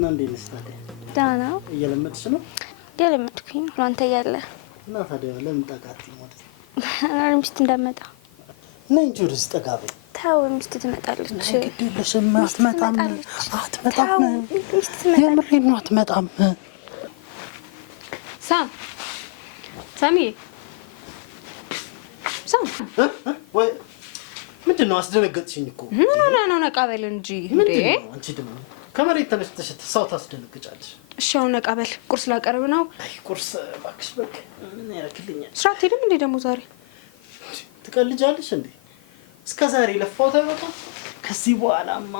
እና እንዴት ነሽ ታዲያ? ዳና እየለመድሽ ነው? እየለመድኩኝ ነው። አንተ እያለ እና ታዲያ ለምን ጠቃት ማለት ነው? ሚስት እንዳመጣ ነይ እንጂ ወደዚህ ጠጋ በይ። ተው፣ ሚስት ትመጣለች። ግዴለሽም። አትመጣም። የምሬን ነው፣ አትመጣም። ሳሚ ወይ ምንድን ነው? አስደነገጥሽኝ እኮ። ምን ሆነ ነው? ነቃ በል እንጂ እንዴ! አንቺ ደግሞ ከመሬት ተነስተሽ ሰው ታስደነግጫለሽ። እሺ አሁን ነቃ በል። ቁርስ ላቀርብ ነው። አይ ቁርስ እባክሽ፣ በቃ ምን ያደርግልኛል? ስራ አትሄድም እንዴ ደግሞ ዛሬ? ትቀልጃለሽ እንዴ? እስከ ዛሬ ለፋው ታይበቃ። ከዚህ በኋላማ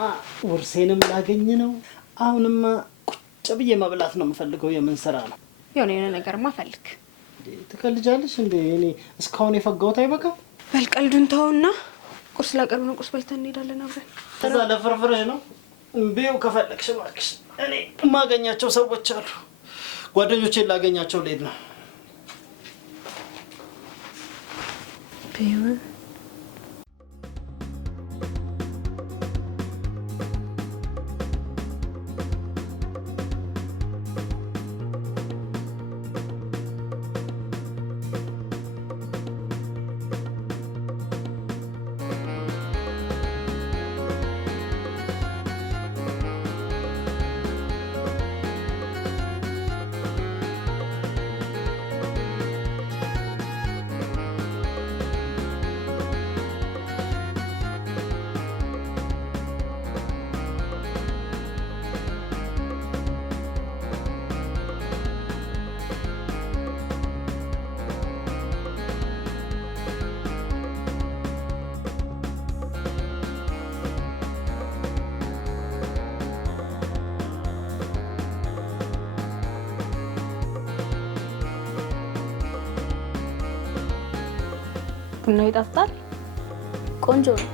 ውርሴንም ላገኝ ነው። አሁንማ ቁጭ ብዬ መብላት ነው የምፈልገው። የምን ስራ ነው? የሆነ ነገርማ ፈልግ። ትቀልጃለሽ እንዴ? እኔ እስካሁን የፈጋሁት አይበቃ? በል ቀልዱን ተውና ቁርስ ላቀርብ ነው። ቁርስ በልተን እንሄዳለን አብረን። ከዛ ለፍርፍርሽ ነው እምቢው ከፈለግሽ እባክሽ። እኔ የማገኛቸው ሰዎች አሉ። ጓደኞቼን ላገኛቸው ልሄድ ነው። ቡና ይጣፍጣል። ቆንጆ ነው።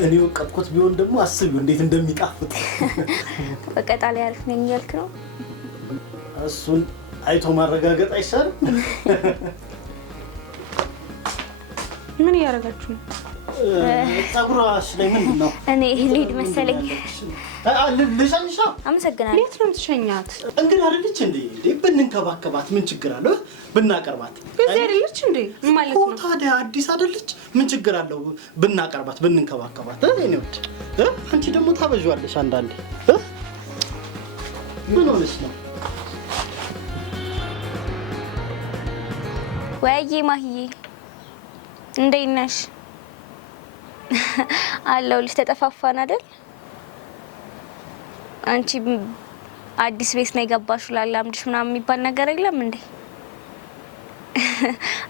እኔው ቀጥቆት ቢሆን ደግሞ አስቢው እንዴት እንደሚጣፍጥ። በቀጣ ላይ አሪፍ ነኝ እያልክ ነው? እሱን አይቶ ማረጋገጥ አይሻልም? ምን እያደረጋችሁ ነው? ፀጉራሽ ላይ ምንድን ነው? እኔ ልሂድ መሰለኝ። ልሸኝሻ። አመሰግናለሁ። የት ነው የምትሸኛት? እንግዲህ አይደለች እንዴ? ብንንከባከባት ምን ችግር አለው? ብናቀርባት እዚህ አይደለች እንዴ? ማለት ነው ታዲያ አዲስ አይደለች? ምን ችግር አለው? ብናቀርባት ብንንከባከባት። እኔ ወድ አንቺ ደግሞ ታበዣለሽ አንዳንዴ። ምን ሆነሽ ነው? ወይዬ ማሂዬ እንዴት ነሽ? አለሁልሽ። ተጠፋፋን አይደል? አንቺ አዲስ ቤት ነው የገባሽው ላላምድሽ ምናምን የሚባል ነገር የለም እንዴ?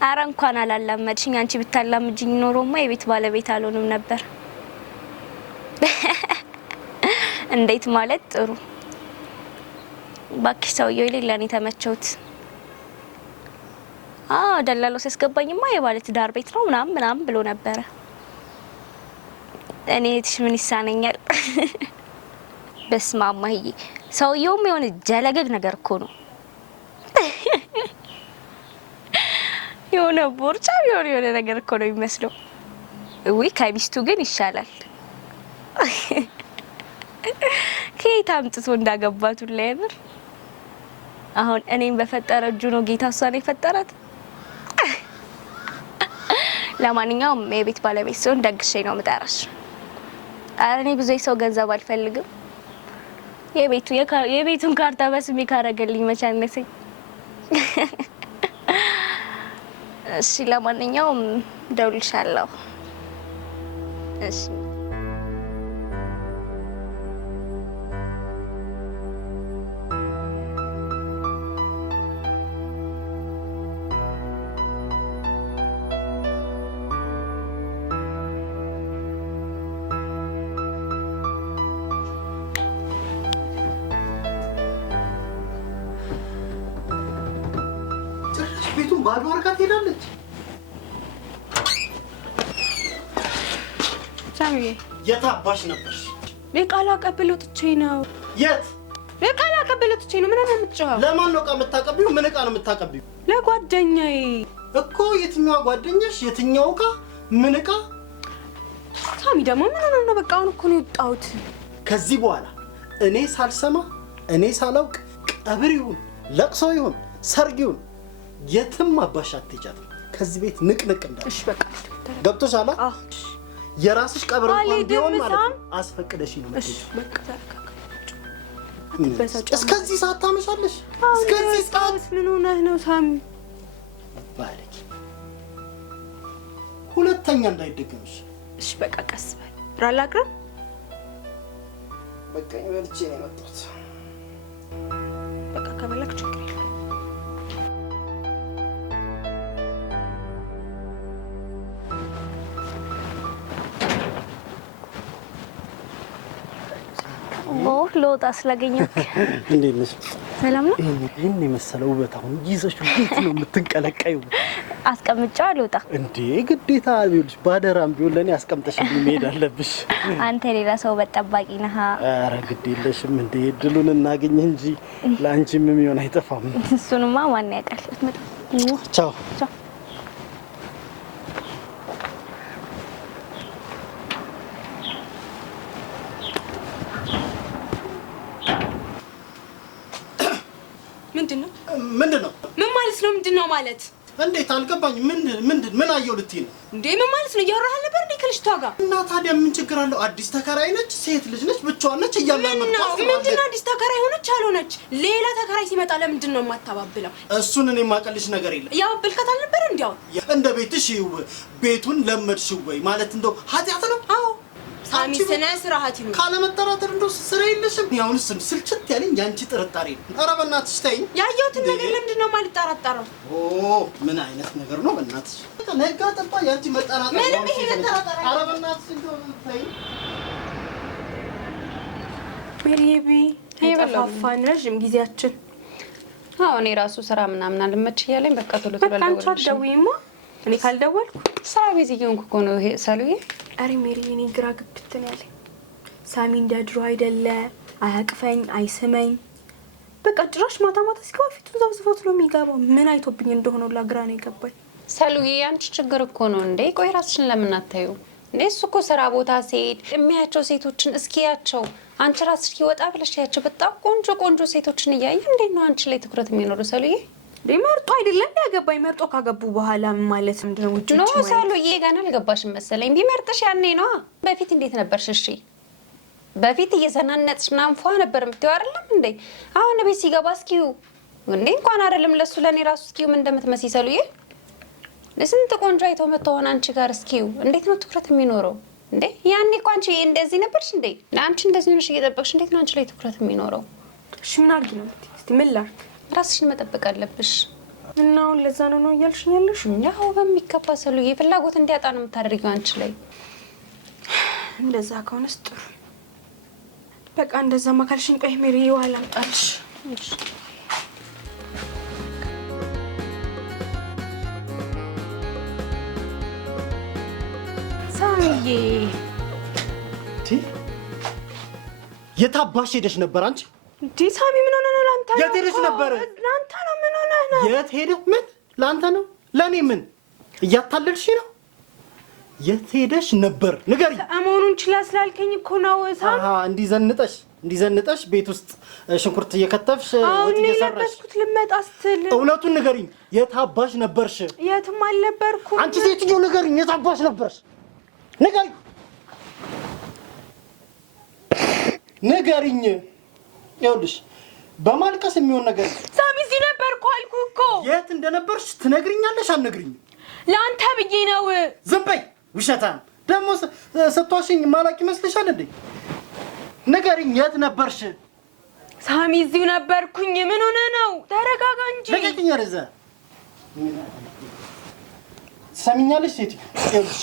አረ እንኳን አላላመድሽኝ። አንቺ ብታላምጂኝ ኖሮማ የቤት ባለቤት አልሆንም ነበር። እንዴት ማለት ጥሩ። ባክሽ ሰውዬው የሌለ ነው የተመቸውት። ደላላው ሲያስገባኝማ የባለ ትዳር ቤት ነው ምናምን ብሎ ነበረ። እኔ እትሽ ምን ይሳነኛል? በስመ አብ ማሂዬ፣ ሰውየውም የሆነ ጀለገግ ነገር እኮ ነው። የሆነ ቦርጫ የሆነ ነገር እኮ ነው የሚመስለው። ውይ ከሚስቱ ግን ይሻላል። ከየት አምጥቶ እንዳገባቱ ላይ ምር። አሁን እኔም በፈጠረ እጁ ነው ጌታ እሷን የፈጠራት። ለማንኛውም የቤት ባለቤት ሲሆን ደግሼ ነው የምጠራሽ። አረ እኔ ብዙ ሰው ገንዘብ አልፈልግም። የቤቱን ካርታ በስሜ ካረገልኝ መቻነሰኝ። እሺ ለማንኛውም ደውልሻለሁ። እሺ ቤቱን ባዶ አርጋ ትሄዳለች። ሳሚዬ የት አባሽ ነበርሽ? የቃል አቀብሎ ጥቼ ነው። የት? ለቃላ ቀበለትቼ ነው ምን አናምጫው ለማን ነው ቃ የምታቀቢው ምን ቃ ነው የምታቀቢው ለጓደኛዬ እኮ የትኛው ጓደኛሽ የትኛው ቃ ምን ቃ ሳሚ ደግሞ ምን ነው በቃ አሁን እኮ ነው የወጣሁት ከዚህ በኋላ እኔ ሳልሰማ እኔ ሳላውቅ ቀብር ይሁን ለቅሶ ይሁን ሰርግ ይሁን የትም አባሻት ትጫት ከዚህ ቤት ንቅንቅ እንዳለ እሺ በቃ ገብቶሻል አዎ የራስሽ ቀብር እንኳን ቢሆን ማለት አስፈቅደሽ ነው እሺ በቃ ተረጋጋ እስከዚህ ሰዓት ታመሻለሽ እስከዚህ ሰዓት ምን ሆነህ ነው ሳሚ ባለቂ ሁለተኛ እንዳይደገምሽ እሺ በቃ ቀስ በል ብራላቅረብ በቃ ይወልቼ ነው የመጣሁት በቃ ከበላክ ችግር የለም ሎጣ ስላገኘክ እንዴት ነሽ ሰላም ነው ይሄን የመሰለው ውበት አሁን ይዘሽው እንዴት ነው የምትንቀለቀዩ አስቀምጫው ሎጣ እንዴ ግዴታ ቢልሽ ባደራም ቢሆን ለኔ አስቀምጠሽልኝ መሄድ አለብሽ አንተ ሌላ ሰው በጠባቂ ነህ ኧረ ግድ የለሽም እንዴ እድሉን እናገኝ እንጂ ላንቺም የሚሆን አይጠፋም እሱንማ ማን ያውቃል ቻው ቻው ምንድነው ምን ማለት ነው ምንድነው ማለት እንዴት አልገባኝ ምን አየው ልትይ ነው እንዴ ምን ማለት ነው ያወራህ ነበር እንዴ ከልጅቷ ጋር እና ታዲያ ምን ችግር አለው አዲስ ተከራይ ነች ሴት ልጅ ነች ብቻዋን ነች ምንድነው አዲስ ተከራይ ሆነች አልሆነች ሌላ ተከራይ ሲመጣ ለምንድን ነው የማታባብለው እሱን እኔ ማቀልሽ ነገር የለም ያባብልከት አልነበር እንዴው እንደ ቤትሽ ቤቱን ለመድሽው ወይ ማለት እንደው ኃጢያት ነው አዎ ሳሚ ስነ ስርዓት ይሁን ካለ መጠራጠር እንደው ስራ የለሽም ያውን ስልችት ያለኝ ያንቺ ጥርጣሬ ነው ኧረ በእናትሽ ተይኝ ያየሁትን ነገር ለምንድን ነው ማልጠራጠረው ምን አይነት ነገር ነው በእናትሽ ነጋ ጠባ ያንቺ መጠራጠር ምንም ይሄ መጠራጠር ኧረ በእናትሽ እንደው ተይኝ ሜሪቢ ተፋፋን ረጅም ጊዜያችን አዎ እኔ ራሱ ስራ ምናምን አልመች እያለኝ በቃ ቶሎ አንቺ አትደውይማ እኔ ካልደወልኩ ስራ ቢዚ እየሆንኩ እኮ ነው ይሄ ሰሉዬ አሪ ሜሪ እኔ ግራ ግብት ነው ያለኝ ሳሚ እንደድሮ አይደለ አያቅፈኝ አይስመኝ በቃ ጭራሽ ማታ ሲገባ ፊቱን ዘብዝፎት ነው የሚገባው ምን አይቶብኝ እንደሆነ ለግራ ነው የገባኝ ሰሉዬ አንቺ ችግር እኮ ነው እንዴ ቆይ ራስሽን ለምን አታዩ እንዴ እሱ እኮ ስራ ቦታ ሲሄድ የሚያቸው ሴቶችን እስኪያቸው አንቺ ራስሽ ይወጣ ብለሽ ያቸው በጣም ቆንጆ ሴቶችን እያየ እንዴት ነው አንቺ ላይ ትኩረት የሚኖረው ሰሉዬ መርጦ አይደለም ያገባኝ መርጦ ካገቡ በኋላ ማለት ምንድነው ውጭ ነው ሰሉዬ ገና አልገባሽም መሰለኝ ቢመርጥሽ ያኔ ነው በፊት እንዴት ነበርሽ እሺ በፊት እየሰናነጥሽ ምናምን ፏ ነበር የምትይው አይደለም እንዴ አሁን ቤት ሲገባ እስኪው እንዴ እንኳን አይደለም ለሱ ለኔ ራሱ እስኪው ምን እንደምትመስይ ሰሉዬ ለስንት ቆንጆ አይቶ መተሆን አንቺ ጋር እስኪው እንዴት ነው ትኩረት የሚኖረው እንዴ ያኔ እኮ አንቺ እንደዚህ ነበርሽ እንዴ ለአንቺ እንደዚህ ሆነሽ እየጠበቅሽ እንዴት ነው አንቺ ላይ ትኩረት የሚኖረው እሺ ምን አድርጊ ነው እስቲ ምን ላድርግ ራስሽን መጠበቅ አለብሽ እና ለዛ ነው እያልሽኝ ያለሽ ያው በሚከባ ሰሉዬ ፍላጎት እንዲያጣ ነው የምታደርጊው አንቺ ላይ እንደዛ ከሆነስ ጥሩ በቃ እንደዛ ማካልሽኝ ቆይ ሜሪ ይዋል አምጣልሽ ሳሚዬ የታባሽ ሄደሽ ነበር አንቺ እንዴ ሳሚ ምን ሆነ ነው ላንተ የት ሄደሽ ነበር ላንተ ነው ምን ሆነ ነው የት ሄደ ምን ላንተ ነው ለኔ ምን እያታለልሽ ነው የት ሄደሽ ነበር ንገሪ አሞኑን ችላ ስላልከኝ እኮ ነው ሳሚ እንዲዘንጠሽ ቤት ውስጥ ሽንኩርት እየከተፍሽ ወጥ እየሰራሽ ለበስኩት ልመጣ ስትል እውነቱን ንገሪኝ የታባሽ ነበርሽ የትም አልነበርኩም አንቺ ሴትዮ ንገሪኝ የታባሽ ነበርሽ ንገሪኝ ይኸውልሽ በማልቀስ የሚሆን ነገር ሳሚ እዚህ ነበርኩ አልኩህ እኮ የት እንደነበርሽ ትነግሪኛለሽ አልነግሪኝም ለአንተ ብዬ ነው ዝም በይ ውሸታም ደግሞ ስትዋሽኝ ማላቅ ይመስልሻል እንዴ ንገሪኝ የት ነበርሽ ሳሚ እዚሁ ነበርኩኝ ምን ሆነ ነው ተረጋጋ እንጂ ለቀቂኝ አረዛ ሰሚኛለሽ ሴትዮ ይኸውልሽ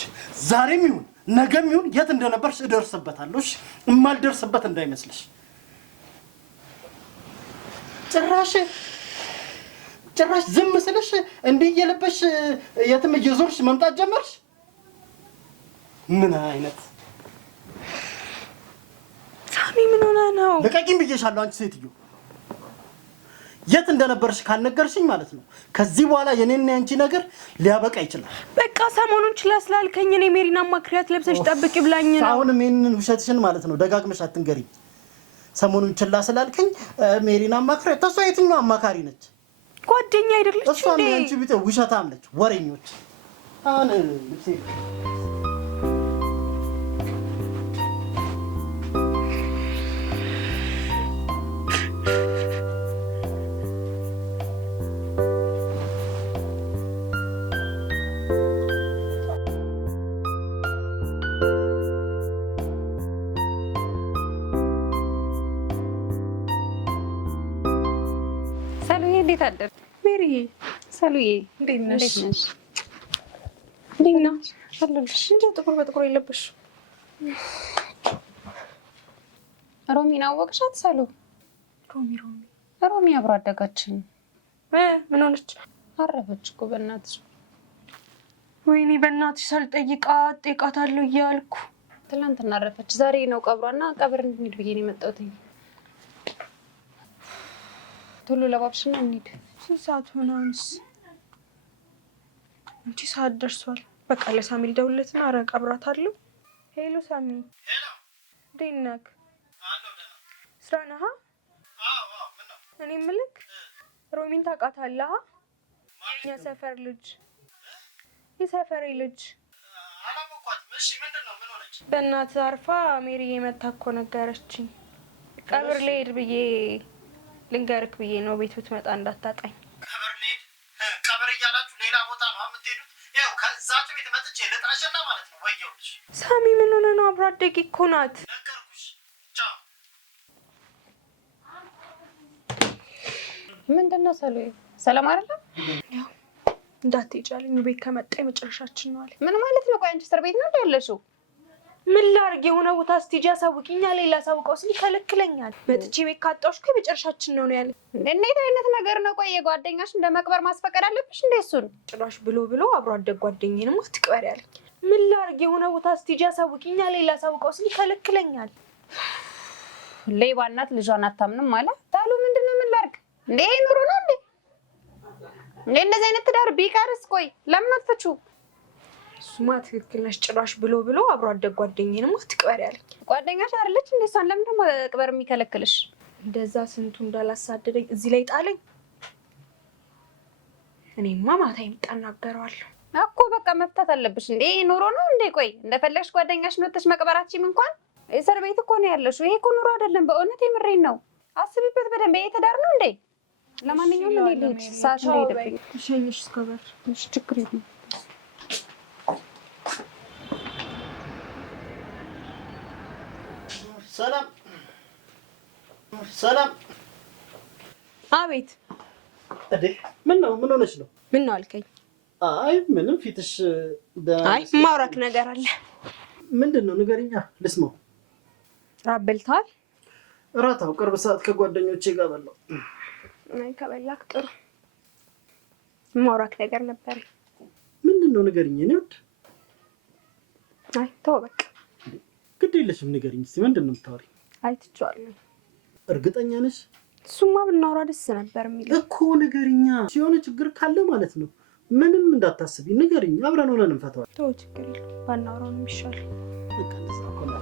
ዛሬም ይሁን ነገም ይሁን የት እንደነበርሽ እደርስበታለሁ እሺ እማልደርስበት እንዳይመስልሽ ጭራሽ ዝም ስልሽ እንዲህ እየለበሽ የትም እየዞርሽ መምጣት ጀመርሽ ምን አይነት ሳሚ ምን ሆነ ነው ለቀቂኝ ብዬሻለሁ አንቺ ሴትዮ የት እንደነበርሽ ካልነገርሽኝ ማለት ነው ከዚህ በኋላ የኔና ያንቺ ነገር ሊያበቃ ይችላል። በቃ ሰሞኑን ችላ ስላልከኝ እኔ ሜሪን አማክሪያት ለብሰሽ ጠብቂ ብላኝ ነው። አሁንም ይሄንን ውሸትሽን ማለት ነው ደጋግመሽ አትንገሪኝ። ሰሞኑን ችላ ስላልከኝ ሜሪን አማክሪያት። ተሷ የትኛው አማካሪ ነች? ጓደኛ አይደለች እንዴ? እሷም ያንቺ ቢጤ ውሸታም ነች፣ ወሬኞች። አሁን ልብሴ እንዴት አደር ሜሪ? ሰሉዬ እንዴት ነሽ? እንዴት ነሽ? አለሁልሽ። እንዴ ጥቁር በጥቁር የለበሽ? ሮሚን አወቅሻት? ሰሉ ሮሚ አብሮ አደጋችን ምን ሆነች? አረፈች እኮ በእናትሽ። ወይኔ በእናትሽ ሳልጠይቃት ጠይቃታለሁ እያልኩ ትናንትና አረፈች። ዛሬ ነው ቀብሯና ቀብር እንሂድ ብዬ ነው የመጣሁት። ቶሎ ለባብሽና እንሂድ። ስንት ሰዓት ሆነውንስ? እንጂ ሰዓት ደርሷል። በቃ ለሳሚ ልደውልለትና ኧረ ቀብራታለሁ። ሄሎ ሳሚ። ሄሎ እንዴት ነህ? አለው ደህና ስራ ነህ? አዎ ምን ነው? እኔ የምልህ ሮሚን ታውቃታለህ? የእኛ ሰፈር ልጅ የሰፈሬ ልጅ አላወኳትም። እሺ ምንድነው? ምን ሆነች? በእናትህ አርፋ ሜሪዬ መታ እኮ ነገረችኝ። ቀብር ልሄድ ብዬ ልንገርክ ብዬ ነው ቤት ብትመጣ እንዳታጣኝ። ቀብር ልሄድ? ቀብር እያላችሁ ሌላ ቦታ ነው የምትሄዱት? ይኸው ከዛች ቤት መጥቼ ልጣሽና ማለት ነው። ወየውልሽ። ሳሚ ምን ሆነ ነው? አብሮ አደጌ እኮ ናት። ነገርኩሽ። ቻው። ምንድነው ሰሉ? ሰላም አይደለም? ያው እንዳትሄጃለኝ ቤት ከመጣ የመጨረሻችን ነው አለ። ምን ማለት ነው? ቆይ አንቺ እስር ቤት ነው ያለሽው? ምን ላድርግ? የሆነ ቦታ ስትሄጂ አሳውቂኛል። ሌላ አሳውቀው ስል ይከለክለኛል። መጥቼ ቤት ካጣሁሽ እኮ የመጨረሻችን ነው ያለ። እንዴት አይነት ነገር ነው? ቆይ የጓደኛሽ እንደመቅበር ማስፈቀድ አለብሽ እንዴ? እሱን ጭራሽ ብሎ አብሮ አደግ ጓደኛዬንም አትቅበር ያለኝ። ምን ላድርግ? የሆነ ቦታ ስትሄጂ አሳውቂኛል። ሌላ አሳውቀው ስል ይከለክለኛል። ሌባ እናት ልጇን አታምንም ማለት ታሉ። ምንድነው? ምን ላድርግ እንዴ? ኑሮ ነው እንዴ? እንደዚህ አይነት ትዳር ቢቀርስ? ቆይ ለምን አትፈቹ? እሱማ ትክክል ነሽ። ጭራሽ ብሎ አብሮ አደግ ጓደኛዬንም አትቅበር ያለኝ። ጓደኛሽ አይደለች እንዴ? እሷን ለምን ደግሞ መቅበር የሚከለክልሽ? እንደዛ ስንቱ እንዳላሳደደኝ እዚህ ላይ ጣለኝ። እኔማ ማታ ይምጣ እናገረዋለሁ እኮ። በቃ መፍታት አለብሽ እንዴ? ኑሮ ነው እንዴ? ቆይ እንደፈለግሽ ጓደኛሽ ነው ተሽ መቅበራችም እንኳን እስር ቤት እኮ ነው ያለሽው። ይሄ እኮ ኑሮ አይደለም። በእውነት የምሬን ነው። አስቢበት በደንብ። ይሄ ትዳር ነው እንዴ? ለማንኛውም እኔ ልሂድ፣ ሰዓት እንደሄደብኝ። እሸኝሽ እስከ በር። እሺ ችግር የለም። ሰላም ሰላም። አቤት። እዴ ምን ነው? ምን ሆነሽ ነው? ምን ነው አልከኝ? አይ ምንም፣ ፊትሽ አይ ማውራክ ነገር አለ። ምንድነው? ንገሪኛ ልስማው። ራት በልተዋል? እራታው ቅርብ ሰዓት ከጓደኞቼ ጋር በላው። አይ ከበላክ ጥሩ። ማውራክ ነገር ነበር። ምንድነው? ንገሪኝ። እኔ ወድ አይ ተው በቃ። ግድ የለሽም ንገሪኝ እስኪ። ምንድነው የምታወሪኝ? አይ ትቼዋለሁ። እርግጠኛ ነሽ? እሱማ ብናወራ ደስ ነበር የሚለው እኮ። ንገሪኛ። የሆነ ችግር ካለ ማለት ነው ምንም እንዳታስቢ ንገሪኝ። አብረን ሆነን እንፈታዋለን። ተው ችግር የለም። ባናወራው ነው የሚሻለው። በቃ እንደዛ እኮ ነው።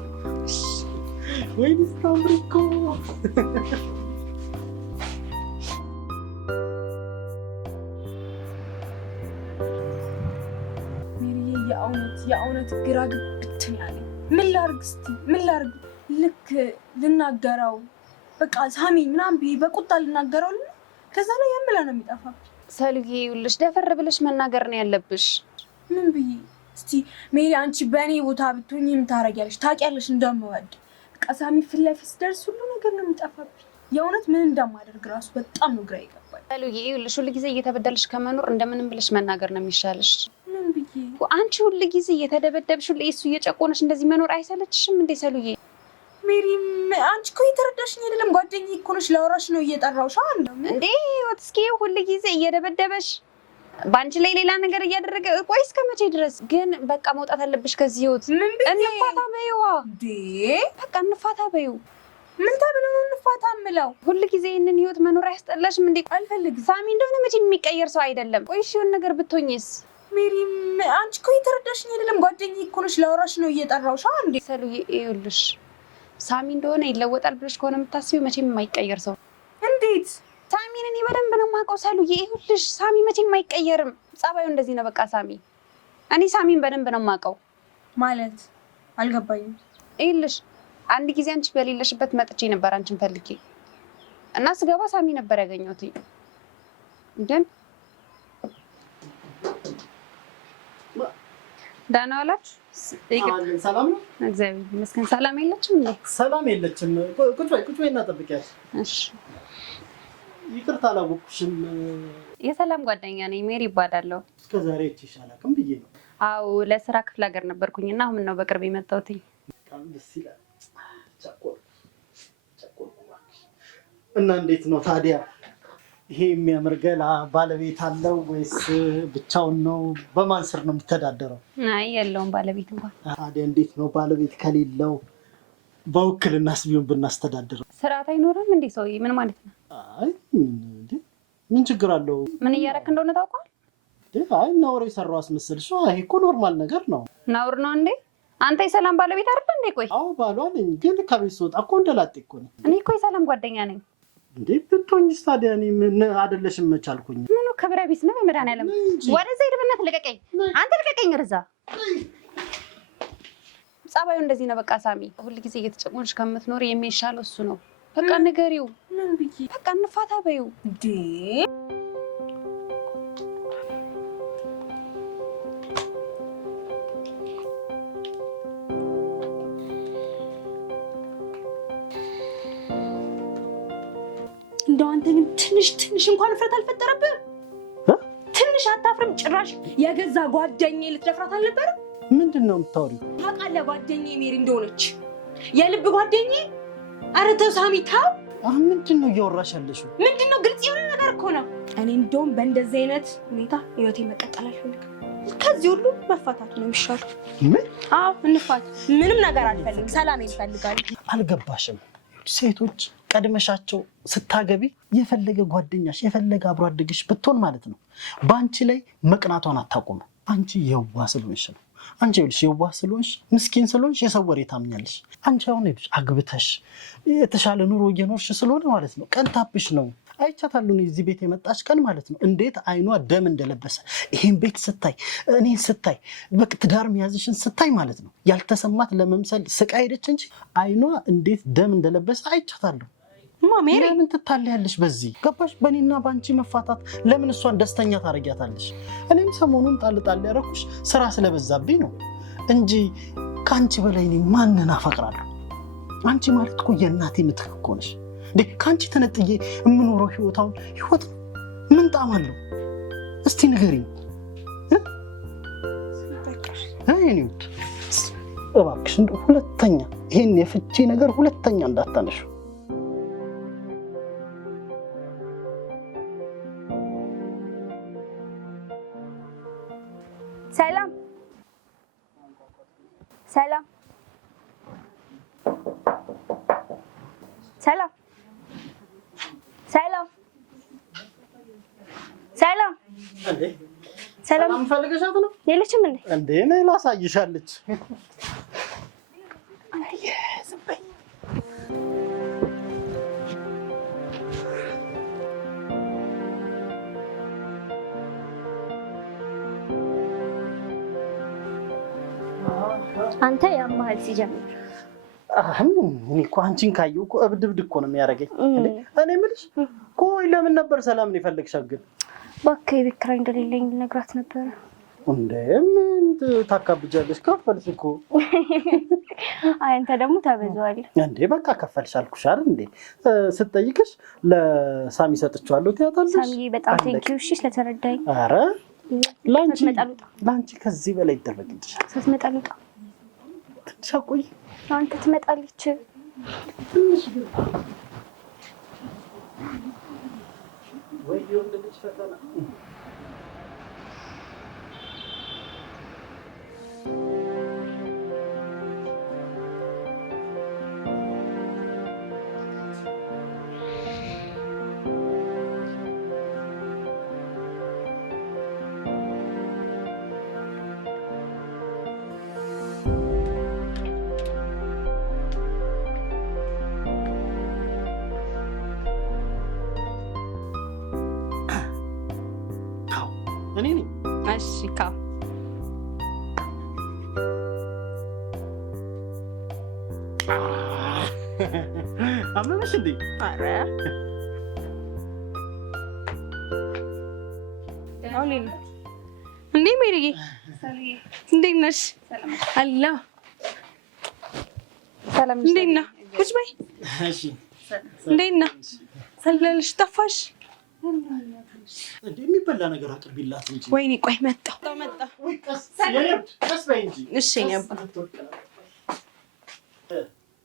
ወይኔ ስታምሪኮ። ሜሪዬ የእውነት ግራ ግብት ነው ያለኝ። ምን ላድርግ እስኪ ምን ላድርግ? ልክ ልናገረው በቃ ሳሚ ምናምን ብዬ በቁጣ ልናገረው ከዛ ላይ የምላ ነው የሚጠፋብኝ። ሰሉዬ ይኸውልሽ፣ ደፈር ብለሽ መናገር ነው ያለብሽ። ምን ብዬ እስቲ? ሜሪ አንቺ በእኔ ቦታ ብትሆኚ ምን ታደርጊያለሽ? ታውቂያለሽ እንደምወድ። በቃ ሳሚ ፊት ለፊት ስደርስ ሁሉ ነገር ነው የሚጠፋብኝ። የእውነት ምን እንደማደርግ ራሱ በጣም ነው ግራ ይገባል። ሰሉዬ ይኸውልሽ፣ ሁሉ ጊዜ እየተበደልሽ ከመኖር እንደምንም ብለሽ መናገር ነው የሚሻልሽ። ምን ብዬ? አንቺ ሁሉ ጊዜ እየተደበደብሽ ሁሉ እሱ እየጨቆነሽ እንደዚህ መኖር አይሰለችሽም እንዴ ሰሉዬ? ሜሪ አንቺ እኮ እየተረዳሽኝ አይደለም። ጓደኛዬ እኮ ነሽ፣ ላወራሽ ነው እየጠራሁሽ እንዴ። ህይወት እስኪ ሁሉ ጊዜ እየደበደበሽ በአንቺ ላይ ሌላ ነገር እያደረገ ቆይ እስከ መቼ ድረስ ግን? በቃ መውጣት አለብሽ ከዚህ ህይወት። ምን ብዬ? እንፋታ በይዋ እንዴ! በቃ እንፋታ በይው። ምን ተብሎ ነው እንፋታ የምለው? ሁሉ ጊዜ ይሄንን ህይወት መኖር አያስጠላሽም እንዴ? አልፈልግም። ሳሚ እንደሆነ መቼም የሚቀየር ሰው አይደለም። ቆይ እሺ የሆነ ነገር ብትሆኝስ? ሜሪ አንቺ እኮ የተረዳሽኝ አይደለም። ጓደኛዬ እኮ ነሽ፣ ላወራሽ ነው እየጠራሁሽ እንዴ። ሰሉዬ ይኸውልሽ ሳሚ እንደሆነ ይለወጣል ብለሽ ከሆነ የምታስቢው መቼም የማይቀየር ሰው። እንዴት? ሳሚን እኔ በደንብ ነው የማውቀው ሰሉዬ። ይኸውልሽ ሳሚ መቼም አይቀየርም። ጸባዩ እንደዚህ ነው በቃ ሳሚ። እኔ ሳሚን በደንብ ነው የማውቀው። ማለት አልገባኝም። ይኸውልሽ አንድ ጊዜ አንቺ በሌለሽበት መጥቼ ነበር አንቺን ፈልጌ እና ስገባ ሳሚ ነበር ያገኘሁት። ግን ደህና ዋላችሁ? ሰላም ነው? እግዚአብሔር ይመስገን። ሰላም የለችም እንዴ? ሰላም የለችም። ቁጭ በይ እና ጠብቂያት። እሺ። ይቅርታ አላወኩሽም። የሰላም ጓደኛ ነኝ፣ ሜሪ ይባላለሁ። እስከዛሬ እቺሽ አላውቅም ብዬ ነው። አዎ ለስራ ክፍለ ሀገር ነበርኩኝና አሁን ነው በቅርብ የመጣሁት። በጣም ደስ ይላል። ቸኮል እና እንዴት ነው ታዲያ ይሄ የሚያምር ገላ ባለቤት አለው ወይስ ብቻውን ነው? በማን ስር ነው የሚተዳደረው? አይ የለውም ባለቤት እንኳን። ታዲያ እንዴት ነው ባለቤት ከሌለው በውክልናስ ቢሆን ብናስተዳድረው? ስርዓት አይኖርም እንዴ ሰውዬ? ምን ማለት ነው? አይ ምን ችግር አለው? ምን እያደረክ እንደሆነ ታውቀዋል? አይ ነውር የሰራው አስመስልሽ? ይሄ እኮ ኖርማል ነገር ነው። ነውር ነው እንዴ? አንተ የሰላም ባለቤት አይደል እንዴ? ቆይ አዎ ባሏ ነኝ፣ ግን ከቤት ስወጣ እኮ እንደላጤ እኮ ነኝ። እኔ እኮ የሰላም ጓደኛ ነኝ። እንዴ ብትሆኝስ ታዲያ እኔ ምን አይደለሽም መቻልኩኝ? ምኑ ክብረ ቢስ ነው በመድኃኒዓለም። ወደዛ ሂድ በእናትህ ልቀቀኝ። አንተ ልቀቀኝ ወደዛ። ጸባዩ እንደዚህ ነው በቃ ሳሚ። ሁል ጊዜ እየተጨቆንሽ ከምትኖር የሚሻለው እሱ ነው። በቃ ንገሪው። ምን ብዬ? በቃ እንፋታ በይው እንዴ እንደው አንተ ግን ትንሽ እንኳን እፍረት አልፈጠረብህም? ትንሽ አታፍርም? ጭራሽ የገዛ ጓደኛዬ ልትደፍራት አልነበረም? ምንድን ነው የምታወሪው? ታውቃለህ ጓደኛዬ ሜሪ እንደሆነች የልብ ጓደኛዬ። ኧረ ተው ሳሚ ተው። ምንድን ነው እያወራሽ ያለሽው? ምንድን ነው? ግልጽ የሆነ ነገር እኮ ነው። እኔ እንደውም በእንደዚህ አይነት ሁኔታ ህይወቴ መቀጠል አልፈልግም። ከዚህ ሁሉ መፋታቱ ነው የሚሻለው። ምን? አዎ እንፋት። ምንም ነገር አልፈልግም። ሰላም ይፈልጋል። አልገባሽም? ሴቶች ቀድመሻቸው ስታገቢ የፈለገ ጓደኛሽ የፈለገ አብሮ አደግሽ ብትሆን ማለት ነው በአንቺ ላይ መቅናቷን አታቆም። አንቺ የዋህ ስለሆንሽ ነው። አንቺ ይኸውልሽ የዋህ ስለሆንሽ ምስኪን ስለሆንሽ የሰው ወሬ ታምኛለሽ። አንቺ አሁን ይኸውልሽ አግብተሽ የተሻለ ኑሮ እየኖርሽ ስለሆነ ማለት ነው ቀንታብሽ ነው። አይቻታለሁ እዚህ ቤት የመጣች ቀን ማለት ነው እንዴት አይኗ ደም እንደለበሰ ይሄን ቤት ስታይ እኔን ስታይ በቃ ትዳር መያዝሽን ስታይ ማለት ነው ያልተሰማት ለመምሰል ስቃይ ሄደች እንጂ አይኗ እንዴት ደም እንደለበሰ አይቻታለሁ። ሜሪ ለምን ትታለያለሽ? በዚህ ገባሽ? በእኔና በአንቺ መፋታት ለምን እሷን ደስተኛ ታደርጊያታለሽ? እኔም ሰሞኑን ጣል ያደረኩሽ ስራ ስለበዛብኝ ነው እንጂ ከአንቺ በላይ እኔ ማንን አፈቅራለሁ? አንቺ ማለት እኮ የእናቴ ምትክ እኮ ነሽ። ከአንቺ ተነጥዬ የምኖረው ህይወት ምን ጣዕም አለው? እስቲ ንገሪኝ። እኔውት እባክሽ እንደው ሁለተኛ ይሄን የፍቺ ነገር ሁለተኛ እንዳታነሹ። ሰላም ሰላም ሰላም ሰላም ሰላም እንዴ ሰላም ፈልገሻት ነው? የለችም እንዴ? እንዴ ነይ ላሳይሻለች። አንተ ያማህል ሲጀምር እኔ እኮ አንቺን ካየሁ እኮ እብድ እኮ ነው የሚያደርገኝ። እኔ የምልሽ ቆይ ለምን ነበር ሰላምን የፈለግሻት ግን? እባክህ የቤት ኪራይ እንደሌለኝ ልነግራት ነበረ። እንዴ ምን ታካብጃለሽ? ከፈልሽ እኮ። አይ አንተ ደግሞ ታበዛዋለህ። እንዴ በቃ ከፈልሽ አልኩሽ አይደል እንዴ? ስትጠይቅሽ ለሳሚ ሰጥቼዋለሁ ትያታለሽ። ሳሚ በጣም ቴንኪው እሺ ስለተረዳኝ። ኧረ ላንቺ ከዚህ በላይ ይደረግልሻል። ስትመጣ ልውጣ። ትንሽ አቆይ። አንተ ትመጣለች። ወይ የወንድ ልጅ ፈተና። እኔ ነኝ። እሺ ካ አመመሽ እንዴ? አረ አውሊን እንዴ ሜሪዬ እንዴት ነሽ? አላ ሰላም እንዴት ነህ? ቁጭ በይ። እሺ እንዴት ነህ? ሰለልሽ ጠፋሽ? እንዴ የሚበላ ነገር አቅርቢላት እንጂ። ወይኔ ቆይ መጣሁ። ወይ ቀስ በይ እንጂ። እሺ ነባ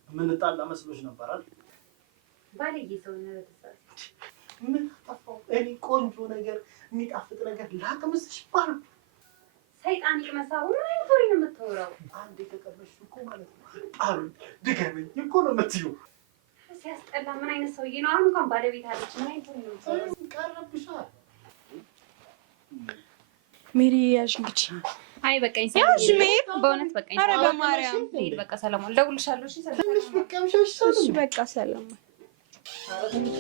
ምን ጣላ መስሎሽ ነበር አይደል? ባልዬ ሰው ነው ተሳስ ምን አጠፋው? እኔ ቆንጆ ነገር የሚጣፍጥ ነገር ላቅምስሽ ባል ሰይጣን ይቅመሳው። ምን አይነት ወሬ ነው የምታወራው? አንዴ ተቀበልሽ እኮ ማለት ነው። አሉ ድገመኝ እኮ ነው የምትይው። ሲያስጠላ። ምን አይነት ሰውዬ ነው? አሁን እንኳን ባለቤት አለች። ምን አይነት ወሬ ነው የምታወራው? ቀረብሻል። ሜሪ ያዥ እንግዲህ። አይ በቃኝ። ያዥ ሜሪ በእውነት በቃኝ። ኧረ በማርያም ሄድ በቃ ሰለሞን ደውልሻለሁ። እሺ ትንሽ ብትቀምሺሽ እሺ በቃ ሰላም። ትንሽ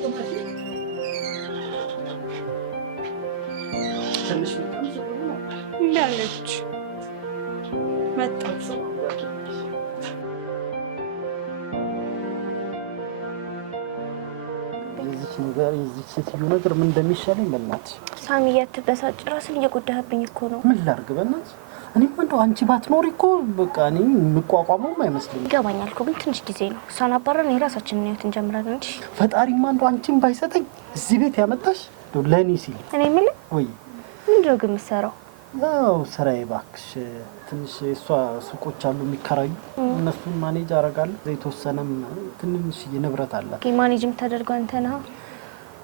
ብትቀምሺ እንዳለች መጣች። የዚህ ሴትዮ ነገር ምን እንደሚሻለኝ በእናትሽ። ሳሚ እያትበሳጭ ራስን እየጎዳህብኝ እኮ ነው። ምን ላድርግ በእናትሽ? እኔማ እንደው አንቺ ባትኖሪ እኮ በቃ እኔ የምቋቋመውም አይመስልም። ይገባኛል እኮ ግን ትንሽ ጊዜ ነው። እሷን አባረን የራሳችንን ህይወት እንጀምራለን እንጂ ፈጣሪማ እንደው አንቺን ባይሰጠኝ እዚህ ቤት ያመጣሽ እንደው ለእኔ ሲል። እኔ የምልህ ወይ ምንድን ነው ግን የምትሰራው? ያው ስራዬ እባክሽ ትንሽ የእሷ ሱቆች አሉ የሚከራዩ፣ እነሱን ማኔጅ አደርጋለሁ። የተወሰነም ትንሽዬ ንብረት አላት። ማኔጅ የምታደርገው አንተ ነህ።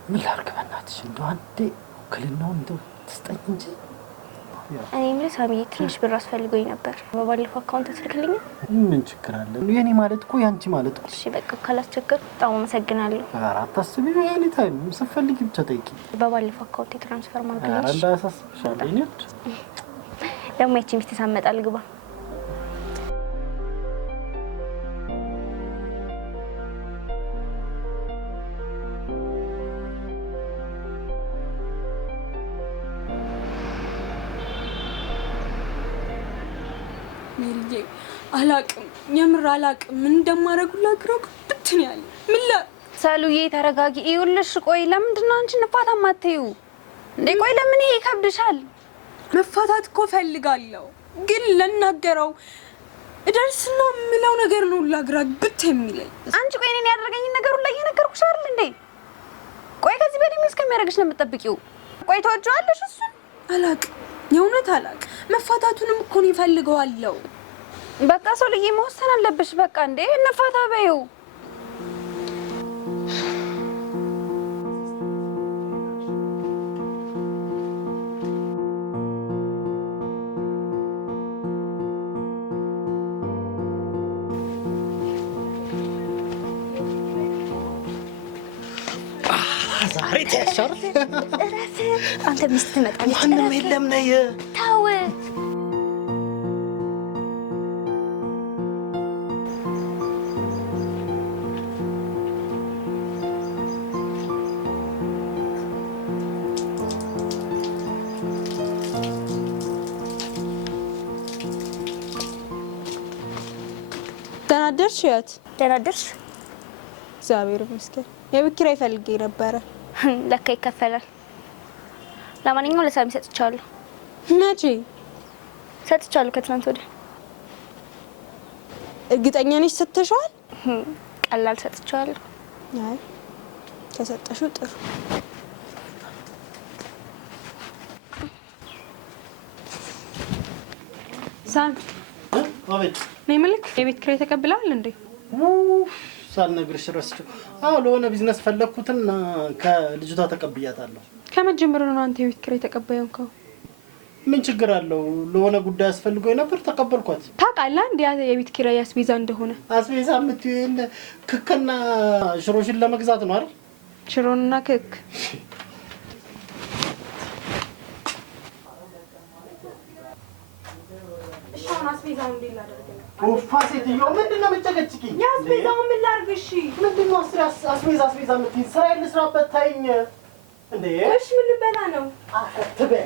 ምን ላድርግ በእናትሽ? እንደው አንዴ ውክልናውን እንደው ትስጠኝ እንጂ። እኔ የምልህ ሳሚ ትንሽ ብር አስፈልጎኝ ነበር። በባለፈው አካውንት ትልክልኛል? ምን ችግር አለ? የኔ ማለት እኮ ያንቺ ማለት እኮ። እሺ በቃ ካላስቸገርኩ በጣም አመሰግናለሁ። ኧረ አታስቢ፣ ያኔ ታይም ስትፈልጊ ብቻ ጠይቂ። በባለፈው አካውንት ትራንስፈር ኧረ ማድረግልሽ እንዳያሳስብሽ አለኝ። ደግሞ ያቺ ሚስት ሳመጣ ልግባ። ሜሪዬ አላቅም፣ የምር አላቅም። ምን እንደማደርጉላ ግራ ግብትን ያለ ምን ሰሉዬ ተረጋጊ። ይኸውልሽ ቆይ ለምንድን ነው አንቺ ንፋታ ማትይው እንዴ? ቆይ ለምን ይሄ ይከብድሻል? መፋታት እኮ ፈልጋለሁ፣ ግን ለናገረው እደርስና የምለው ነገር ነው ግራ ግብት የሚለኝ። አንቺ ቆይ እኔን ያደረገኝ ነገር ሁሉ እየነገርኩሽ አይደል እንዴ? ቆይ ከዚህ በላይ ምን እስከሚያደርግሽ ነው የምትጠብቂው? ቆይ ተወጂዋለሽ እሱን? አላቅም፣ የእውነት አላቅም። መፋታቱንም እኮ ነው እፈልገዋለሁ። በቃ ሰሉዬ መወሰን አለብሽ። በቃ እንዴ እንፋታ በይው። ዛሬ ተያሻር አንተ ሚስት ትመጣለች። ማንም የለም ነይ። ተው ደህና አደርሽ እህት? ደህና አደርሽ? እግዚአብሔር ይመስገን። የቤት ኪራይ ፈልጌ ነበረ። ለካ ይከፈላል። ለማንኛውም ለሳሚ ሰጥቻለሁ። መቼ ሰጥቻለሁ? ከትናንት ወዲያ። እርግጠኛ ነሽ ሰጥተሽዋል? ቀላል ሰጥቻለሁ። አይ ከሰጠሽው ጥሩ። ሳሚ አቤት። ነይ ምልክ። የቤት ኪራይ ተቀብለሃል እንዴ? ሳልነግርሽ ረስቼው። አዎ ለሆነ ቢዝነስ ፈለኩትና ከልጅቷ ተቀብያታለሁ። ከመጀመሩ ነው አንተ የቤት ኪራይ ተቀባዩንከው? ምን ችግር አለው? ለሆነ ጉዳይ አስፈልጎኝ ነበር ተቀበልኳት። ታውቃለህ እንዴ የቤት ኪራይ አስቤዛ እንደሆነ? አስቤዛ የምትይው ክክና ሽሮሽን ለመግዛት ነው አይደል? ሽሮንና ክክ። እሺ አሁን አስቤዛውን እንዴት ላደርግ? ኡፋ ሴትዮ ምንድን ነው የምትጨቀጭቂኝ? የአስቤዛውን ምን ላድርግ? እሺ ምንድን ነው አስቤዛ የምትይኝ? ስራ ልስራበት ታይኝ እንዴ? እሺ ምን ልበላ ነው? ትበይ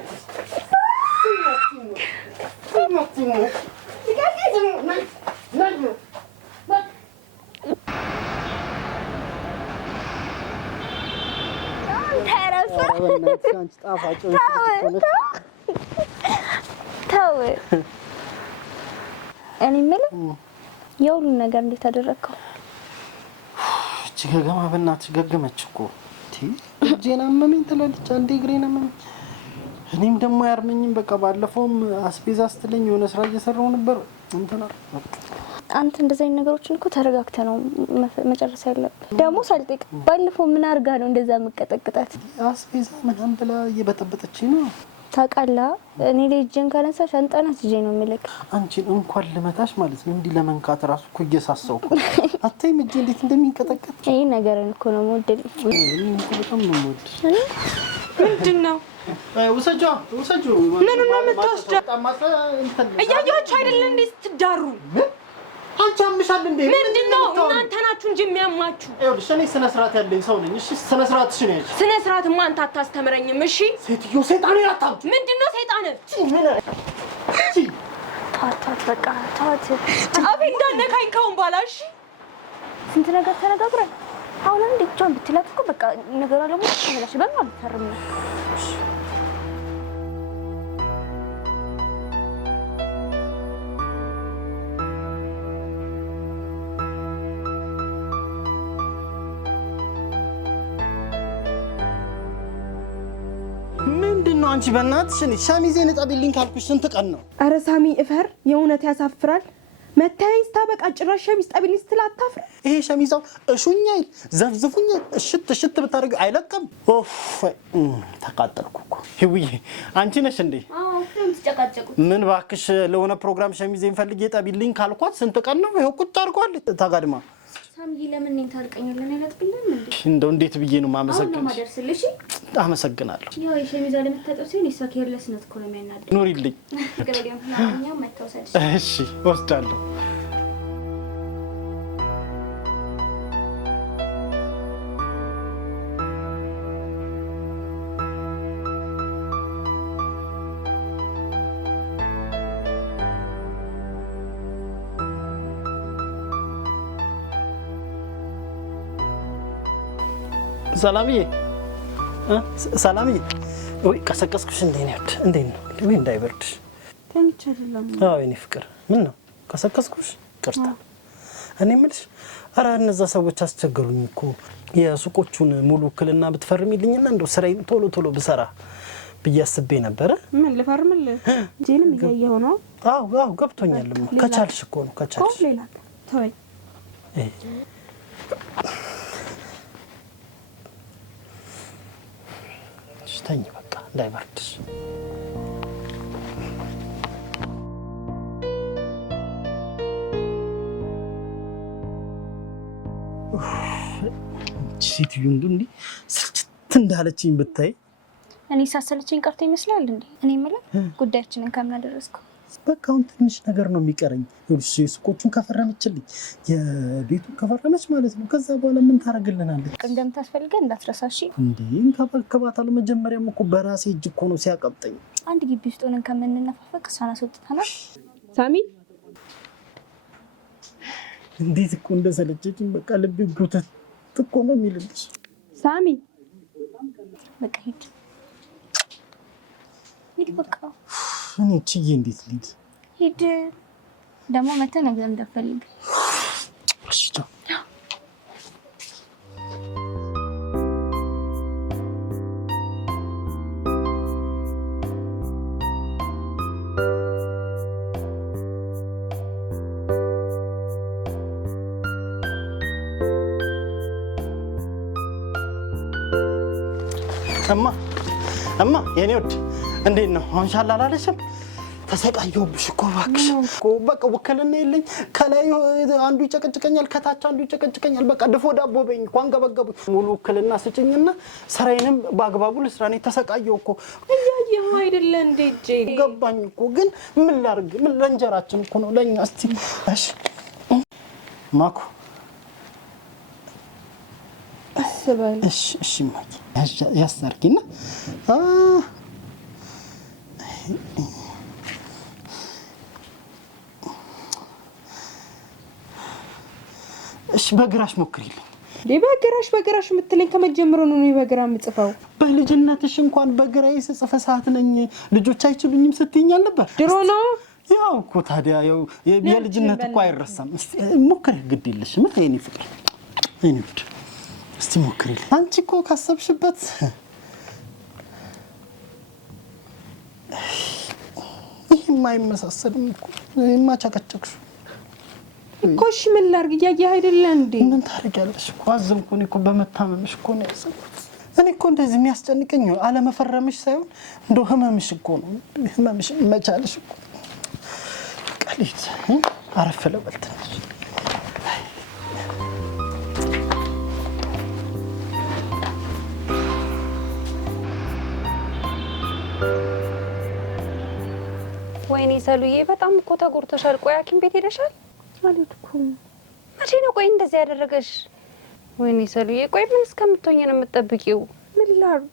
አንቺ ጣፋጭ ተው። እኔ የምልህ የሁሉን ነገር እንዴት አደረግከው? እቺ ገገማ በእናትሽ ገገመች እኮ። እጄን አመመኝ ትላለች፣ አንዴ እግሬን አመመኝ። እኔም ደግሞ አያርመኝም። በቃ ባለፈውም አስቤዛ ስትለኝ የሆነ ስራ እየሰራሁ ነበር እንትና። አንተ እንደዚህ አይነት ነገሮችን እኮ ተረጋግተህ ነው መጨረስ ያለብህ። ደግሞ ሳልጠይቅ ባለፈው ምን አድርጋ ነው እንደዛ መቀጠቅጣት? አስቤዛ ምናምን ብላ እየበጠበጠችኝ ነው። ታውቃለህ፣ እኔ ላይ እጄን ካነሳሽ አንጠናት ይዤ ነው የምልክ። አንቺን እንኳን ልመታሽ ማለት ነው እንዲህ ለመንካት ራሱ እኮ እየሳሳው እኮ አታይም እጄ እንዴት እንደሚንቀጠቀጥ? ይሄ ነገርን እኮ ነው የምወደድልኝ። በጣም ነው የምወድሽ። ምንድን ነው ውሰጂው። ምን ነው የምትወስጂው? እያያችሁ አይደል እንዴ ስትዳሩ? አንቺ አምሻል እንዴ? ምንድን ነው እናንተ ናችሁ እንጂ የሚያማችሁ። ይኸውልሽ እኔ ስነ ስርዓት ያለኝ ሰው ነኝ። እሺ ስነ ስርዓትሽን ያዥ። ስነ ስርዓትማ አንተ አታስተምረኝም። እሺ ሴትዮ ሰይጣን ያታምጪ። ምንድን ነው ሰይጣን? ተዋት በቃ ተዋት። አቤ እንዳነካኝ ከውን በኋላ እሺ። ስንት ነገር ተነጋግረን አሁን አንዴ ብቻውን ብትላት እኮ በቃ ነገር አለሙ ተመላሽ በማን አልፈርም ነው። ምንድነው አንቺ በእናትሽ ሸሚዜን እጠቢልኝ ካልኩሽ ስንት ቀን ነው? አረ ሳሚ እፈር፣ የእውነት ያሳፍራል። መታየኝ ስታበቃ ጭራሽ ሸሚዝ ጠቢልኝ ስትል አታፍር? ይሄ ሸሚዛው እሹኛል ዘፍዝፉኛል እሽት ብታደርጊው አይለቅም። ኦፍ ተቃጠልኩ እኮ። ህውዬ አንቺ ነሽ እንዴ? አዎ ተጨቃጨቁ። ምን ባክሽ ለሆነ ፕሮግራም ሸሚዜን ፈልጌ ጠቢልኝ ካልኳት ስንት ቀን ነው? ይሄው ቁጭ አድርጓል ታጋድማ። ሳሚ ለምን እኔን ታልቀኛለህ? ያለጥብልኝ እንዴ? እንደው እንዴት ብዬ ነው ማመሰግንሽ? ማደርስልሽ አመሰግናለሁ። ያው የሸሚዝ አለመታጠብ ሲሆን የሳኬርለስነት እኮ ነው የሚያናድድ። ኑሪልኝ። ገበሬውን ፍላኛው መተውሰድ። እሺ ወስዳለሁ። ሰላምዬ ሰላምዬ፣ ወይ ቀሰቀስኩሽ እንዴ ነው? እንዴ ነው ለምን እንዳይበርድሽ? ተንቻ አይደለም። አዎ የኔ ፍቅር፣ ምን ነው ቀሰቀስኩሽ? ቅርታ። እኔ የምልሽ ኧረ እነዛ ሰዎች አስቸገሩኝ እኮ። የሱቆቹን ሙሉ ውክልና ብትፈርሚልኝና እንደው ስራዬን ቶሎ ብሰራ ብዬ አስቤ ነበረ። ምን ልፈርምልህ? ጄንም እያየሁ ነው። አዎ ገብቶኛል። ከቻልሽ እኮ ነው ከቻልሽ። ሌላ ተወይ። ተኝ በቃ እንዳይበርድሽ። ሴትዮ እንዴ ስልችት እንዳለችኝ ብታይ። እኔ ሳሰለችኝ ቀርቶ ይመስላል እንዴ? እኔ የምልህ ጉዳያችንን ከምን አደረስከው? በቃ አሁን ትንሽ ነገር ነው የሚቀረኝ። ሱቆቹን ከፈረመችልኝ የቤቱን ከፈረመች ማለት ነው። ከዛ በኋላ ምን ታደርግልናለች? እንደምታስፈልገን እንዳትረሳሽ እንዴ። እንከባከባታለሁ። መጀመሪያም እኮ በራሴ እጅ እኮ ነው ሲያቀብጠኝ። አንድ ግቢ ውስጥ ሆነን ከምንነፋፈቅ እሷን አስወጥተናል። ሳሚ እንዴት እኮ እንደሰለቸችኝ በቃ ልቤ ጉተት እኮ ነው የሚልልሽ። ሳሚ በቃ ሂድ በቃ። እኔ ችዬ እንዴት ልሂድ? ሂድ ደግሞ መተህ ነገር እንዳትፈልግ። እሺ ቻው። እማ የኔ ወድ እንዴት ነው? አሁን ሻል አላለሽም? ተሰቃየሁብሽ እኮ እባክሽ። በቃ ውክልና የለኝ። ከላይ አንዱ ይጨቀጭቀኛል፣ ከታች አንዱ ይጨቀጭቀኛል። በቃ ድፎ ዳቦ በይኝ እኮ አንገበገቡ። ሙሉ ውክልና ስጭኝና ስራዬንም በአግባቡ ልስራ። እኔ ተሰቃየሁ እኮ። እያየሁ አይደለ እንዴ? ገባኝ እኮ ግን ምን ላድርግ? ምን ለእንጀራችን እኮ ነው ለእኛ። እስቲ እሺ ማኩ አስበል። እሺ ማኪ ያሳርጊና እሺ በግራሽ ሞክሪልኝ። በግራሽ የምትለኝ ከመጀመሩ ነው በግራ የምጽፈው። በልጅነትሽ እንኳን በግራዬ ስጽፈ ሰዓት ነኝ ልጆች አይችሉኝም ስትይኛል ነበር ድሮ ነው ያው እኮ ታዲያ ያው የልጅነት እኮ አይረሳም እስቲ ሞክሪ ግድ የለሽም የኔ ፍቅር የኔ ውድ እስቲ ሞክሪ አንቺ እኮ ካሰብሽበት የማይመሳሰልም እኮ የማቻከቸክሽ እኮ እሺ ምን ላድርግ እያየህ አይደለ እንዴ ምን ታደርጊያለሽ እኮ አዘንኩኝ እኮ በመታመምሽ እኮ ነው ያሰብኩት እኔ እኮ እንደዚህ የሚያስጨንቀኝ አለመፈረምሽ ሳይሆን እንደው ህመምሽ እኮ ነው ህመምሽ መቻልሽ እኮ ቀሊት አረፍ ለበልተሽ ወይኔ ሰሉዬ በጣም እኮ ተጎድተሻል። ቆይ ሐኪም ቤት ሄደሻል? አልሄድኩም። መቼ ነው ቆይ እንደዚህ ያደረገሽ? ወይኔ ሰሉዬ ቆይ ምን እስከምትሆኝ ነው የምትጠብቂው? ምን ላድርግ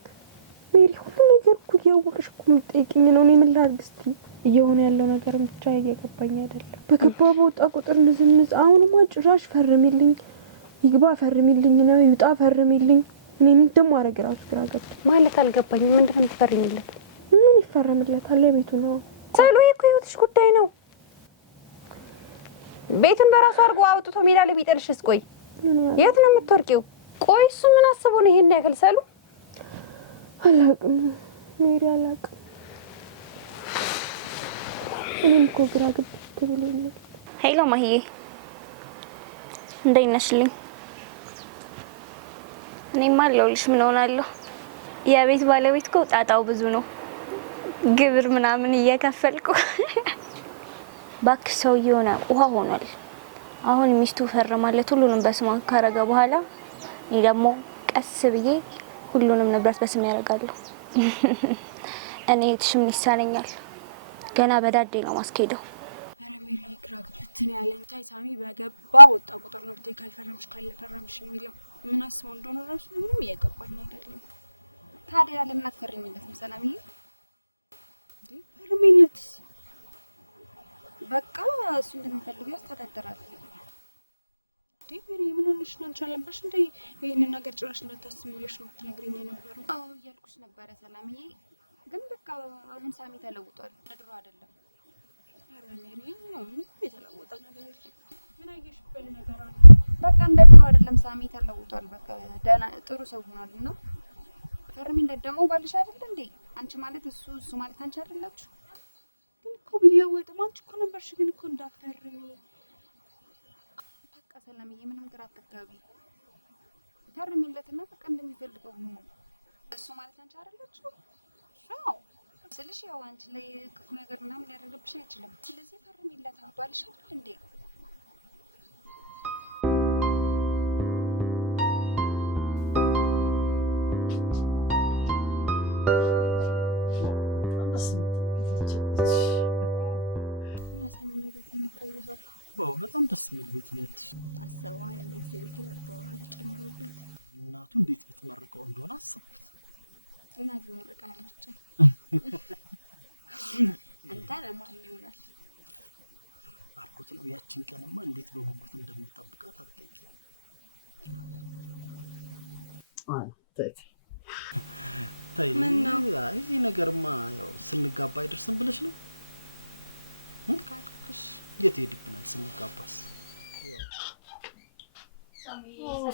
ሜሪ፣ ሁሉ ነገር እኮ እያወቅሽ እኮ የምትጠይቅኝ ነው። እኔ ምን ላድርግ እስቲ? እየሆነ ያለው ነገር ብቻ እየገባኝ አይደለም። በገባ በወጣ ቁጥር ንዝንዝ። አሁንማ ጭራሽ ፈርሚልኝ፣ ይግባ ፈርሚልኝ ነው፣ ይውጣ ፈርሚልኝ። እኔ ምን ደሞ አረግ ራሱ ግራ ገባኝ። ማለት አልገባኝም። ምንድን ነው የምትፈርሚለት? ምን ይፈረምለታል? ለቤቱ ነው ሰሉዬ እኮ ህይወትሽ ጉዳይ ነው። ቤቱን በራሱ አድርጎ አውጥቶ ሜዳ ላይ ቢጥልሽስ? ቆይ የት ነው የምትወርቂው? ቆይ እሱ ምን አስቦ ነው ይሄን ያክል? ሰሉ አላቅም ሜሪ አላቅም። እኔም እኮ ግራ ገብቶ ብሎኛል። ሄሎ ማሂዬ እንዴት ነሽልኝ? እኔማ አለሁልሽ። ምን ሆናለሁ? የቤት ባለቤት እኮ ጣጣው ብዙ ነው። ግብር ምናምን እየከፈልኩ ባክሽ ሰውዬው ነው ውሃ ሆኗል። አሁን ሚስቱ ፈርማለት ሁሉንም በስሟ ካረገ በኋላ እኔ ደግሞ ቀስ ብዬ ሁሉንም ንብረት በስም ያደርጋለሁ። እኔ እትሽም ይሳነኛል። ገና በዳዴ ነው ማስኬደው።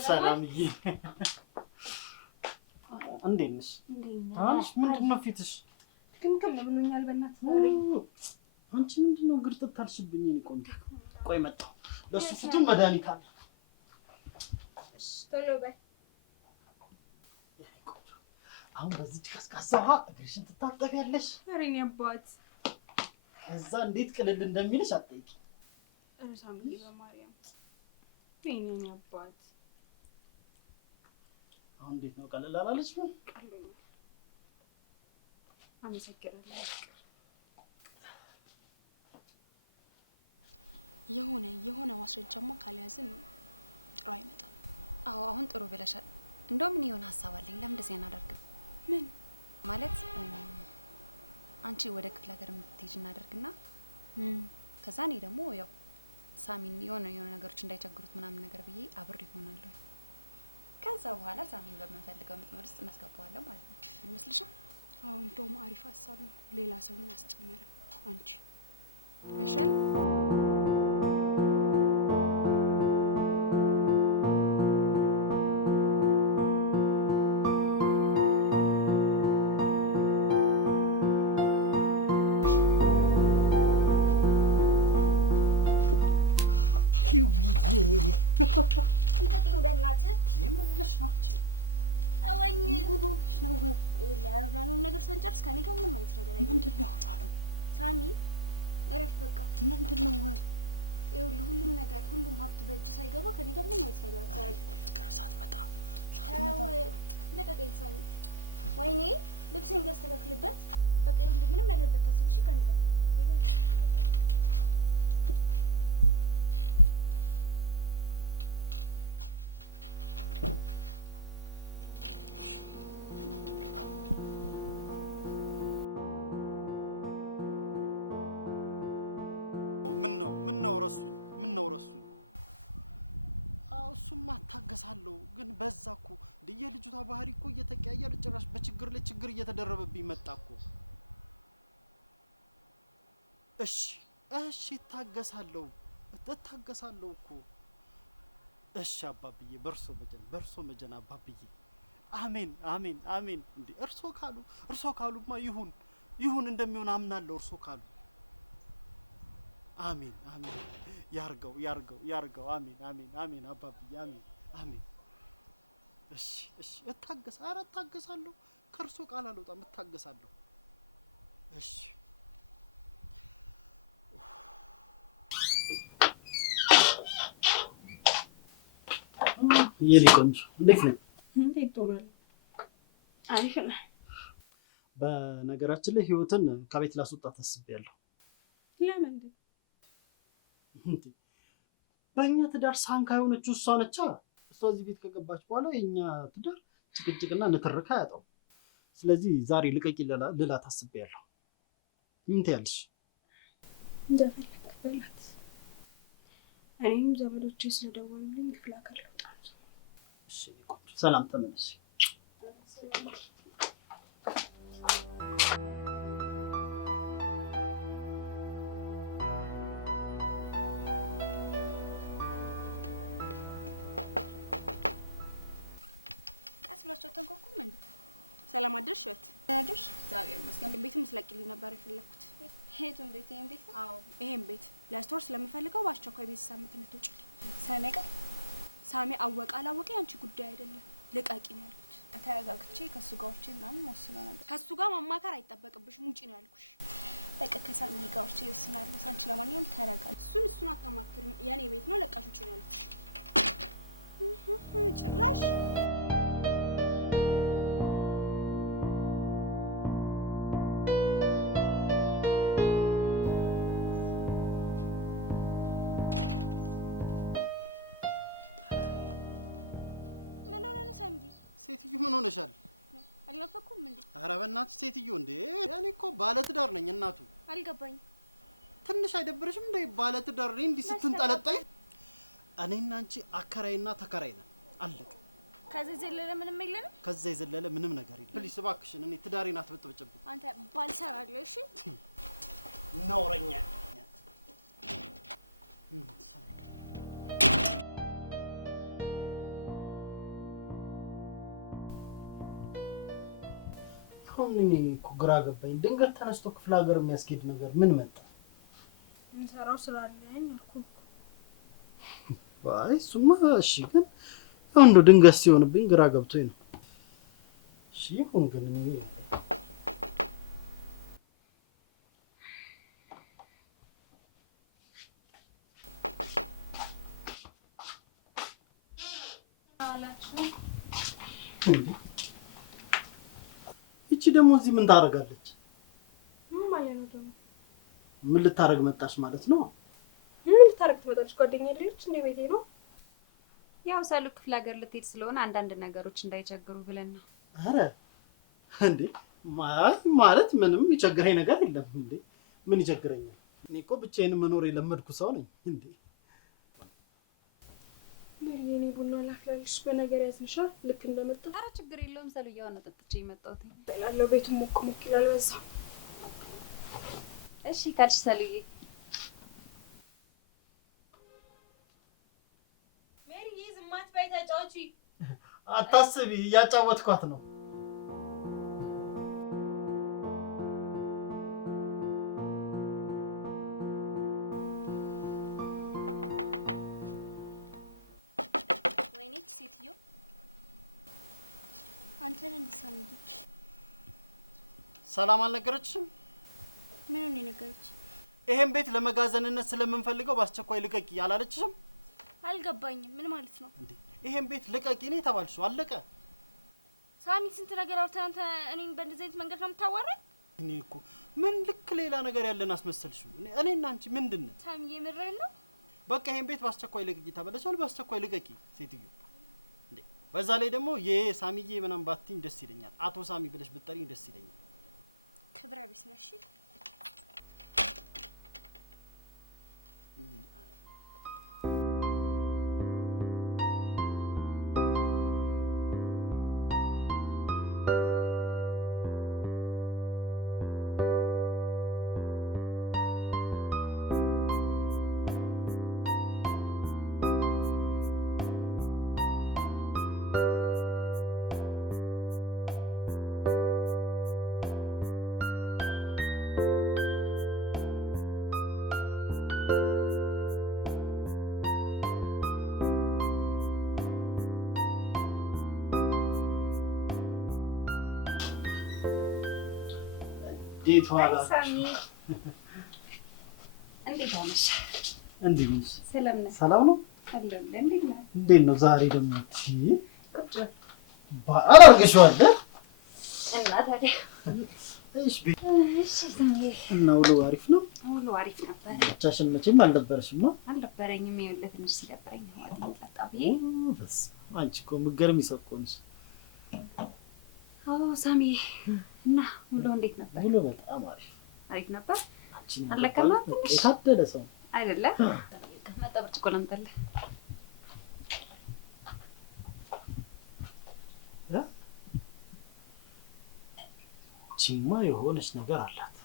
ሰላምዬ እንዴት ነሽ? ታንሽ ምንድነው ፊትሽ ግምግም ብሎኛል። በእናትህ አንቺ ምንድነው ግርጥት አልሽብኝ? እኔ ቆንጆ ቆይ መጣሁ። ለሱ ፍቱን መድኃኒት አለ። ቶሎ በይ። አሁን በዚህ ቀዝቃዛ ውሃ እግርሽን ትታጠቢያለሽ። ኧረ እኔ አባት ከዛ እንዴት ቅልል እንደሚልሽ አትጠይቂ። ሳምዬ በማርያም እኔ አባት አሁን እንዴት ነው? ቀለል አላለሽም? ቀሎኛል። አመሰግናለሁ። የኔ ቆንጆ እንዴት ነህ? እንዴት ጦራል? አሪፍ ነህ? በነገራችን ላይ ህይወትን ከቤት ላስወጣት አስቤያለሁ። ለምን? በእኛ ትዳር ሳንካ የሆነችው እሷ ነቻ። እሷ እዚህ ቤት ከገባች በኋላ የእኛ ትዳር ጭቅጭቅና ንትርክ አያጣውም። ስለዚህ ዛሬ ልቀቂ ልላት አስቤያለሁ። ምን ትያለሽ? እንደፈለክ በላት። እኔም ዘመዶቼ ስለደወሉልኝ ክፍለ ሀገር ልወጣ ነው። እሺ ቆንጆ፣ ሰላም ተመለሽ። አሁን እኔ እኮ ግራ ገባኝ። ድንገት ተነስቶ ክፍለ ሀገር የሚያስኬድ ነገር ምን መጣ? እንሰራው ስራ አለኝ አልኩህ። አይ እሱማ እሺ፣ ግን ያው እንደው ድንገት ሲሆንብኝ ግራ ገብቶኝ ነው። እሺ ይሁን፣ ግን እኔ ይቺ ደግሞ እዚህ ምን ታደርጋለች? ምን ማለት ነው ደግሞ? ምን ልታረግ መጣች ማለት ነው? ምን ልታረግ ትመጣለች? ጓደኛ አይደለች እንዴ? ቤቴ ነው። ያው ሰሉ ክፍለ ሀገር ልትሄድ ስለሆነ አንዳንድ ነገሮች እንዳይቸግሩ ብለን ነው። አረ እንዴ ማለት ምንም ይቸግረኝ ነገር የለም እንዴ። ምን ይቸግረኛል? እኔ እኮ ብቻዬን መኖር የለመድኩ ሰው ነኝ እንዴ። የኔ ቡና ላፍላልሽ በነገር ያዝንሻል። ልክ እንደመጣ። አረ ችግር የለውም ሰሉ፣ እያወነ ጠጥቼ የመጣሁት በላለው። ቤቱን ሞቅ ሞቅ ይላል በዛ። እሺ ካልሽ ሰሉዬ። ሜሪ ዝም አትበይ፣ ተጫወቺ። አታስቢ፣ እያጫወትኳት ነው። እንዴት ዋላችሁ? እንዴት ሆነሽ? እንዴት ነሽ? ሰላም ነሽ? ሰላም ነው። እንዴት ነው ዛሬ ደግሞ? በዓል አድርገሽዋል እና ታዲያ እና ውሎ አሪፍ ነው? ውሎ አሪፍ ነበር። ብቻሽን መቼም አልነበረሽማ? አልነበረኝም። ይኸውልህ ትንሽ ሲደብረኝ ነው ጠጣ ብዬ። አንቺ እኮ የምትገርሚ ሰው እኮ ነሽ። አዎ ሳሚ፣ እና ውሎ እንዴት ነበር? ውሎ በጣም አሪፍ ነበር። አንቺን አለቀማ ትንሽ የታደለ ሰው አይደለ? መጣ ብርጭቆ ላምጣልህ። ቺማ የሆነች ነገር አላት።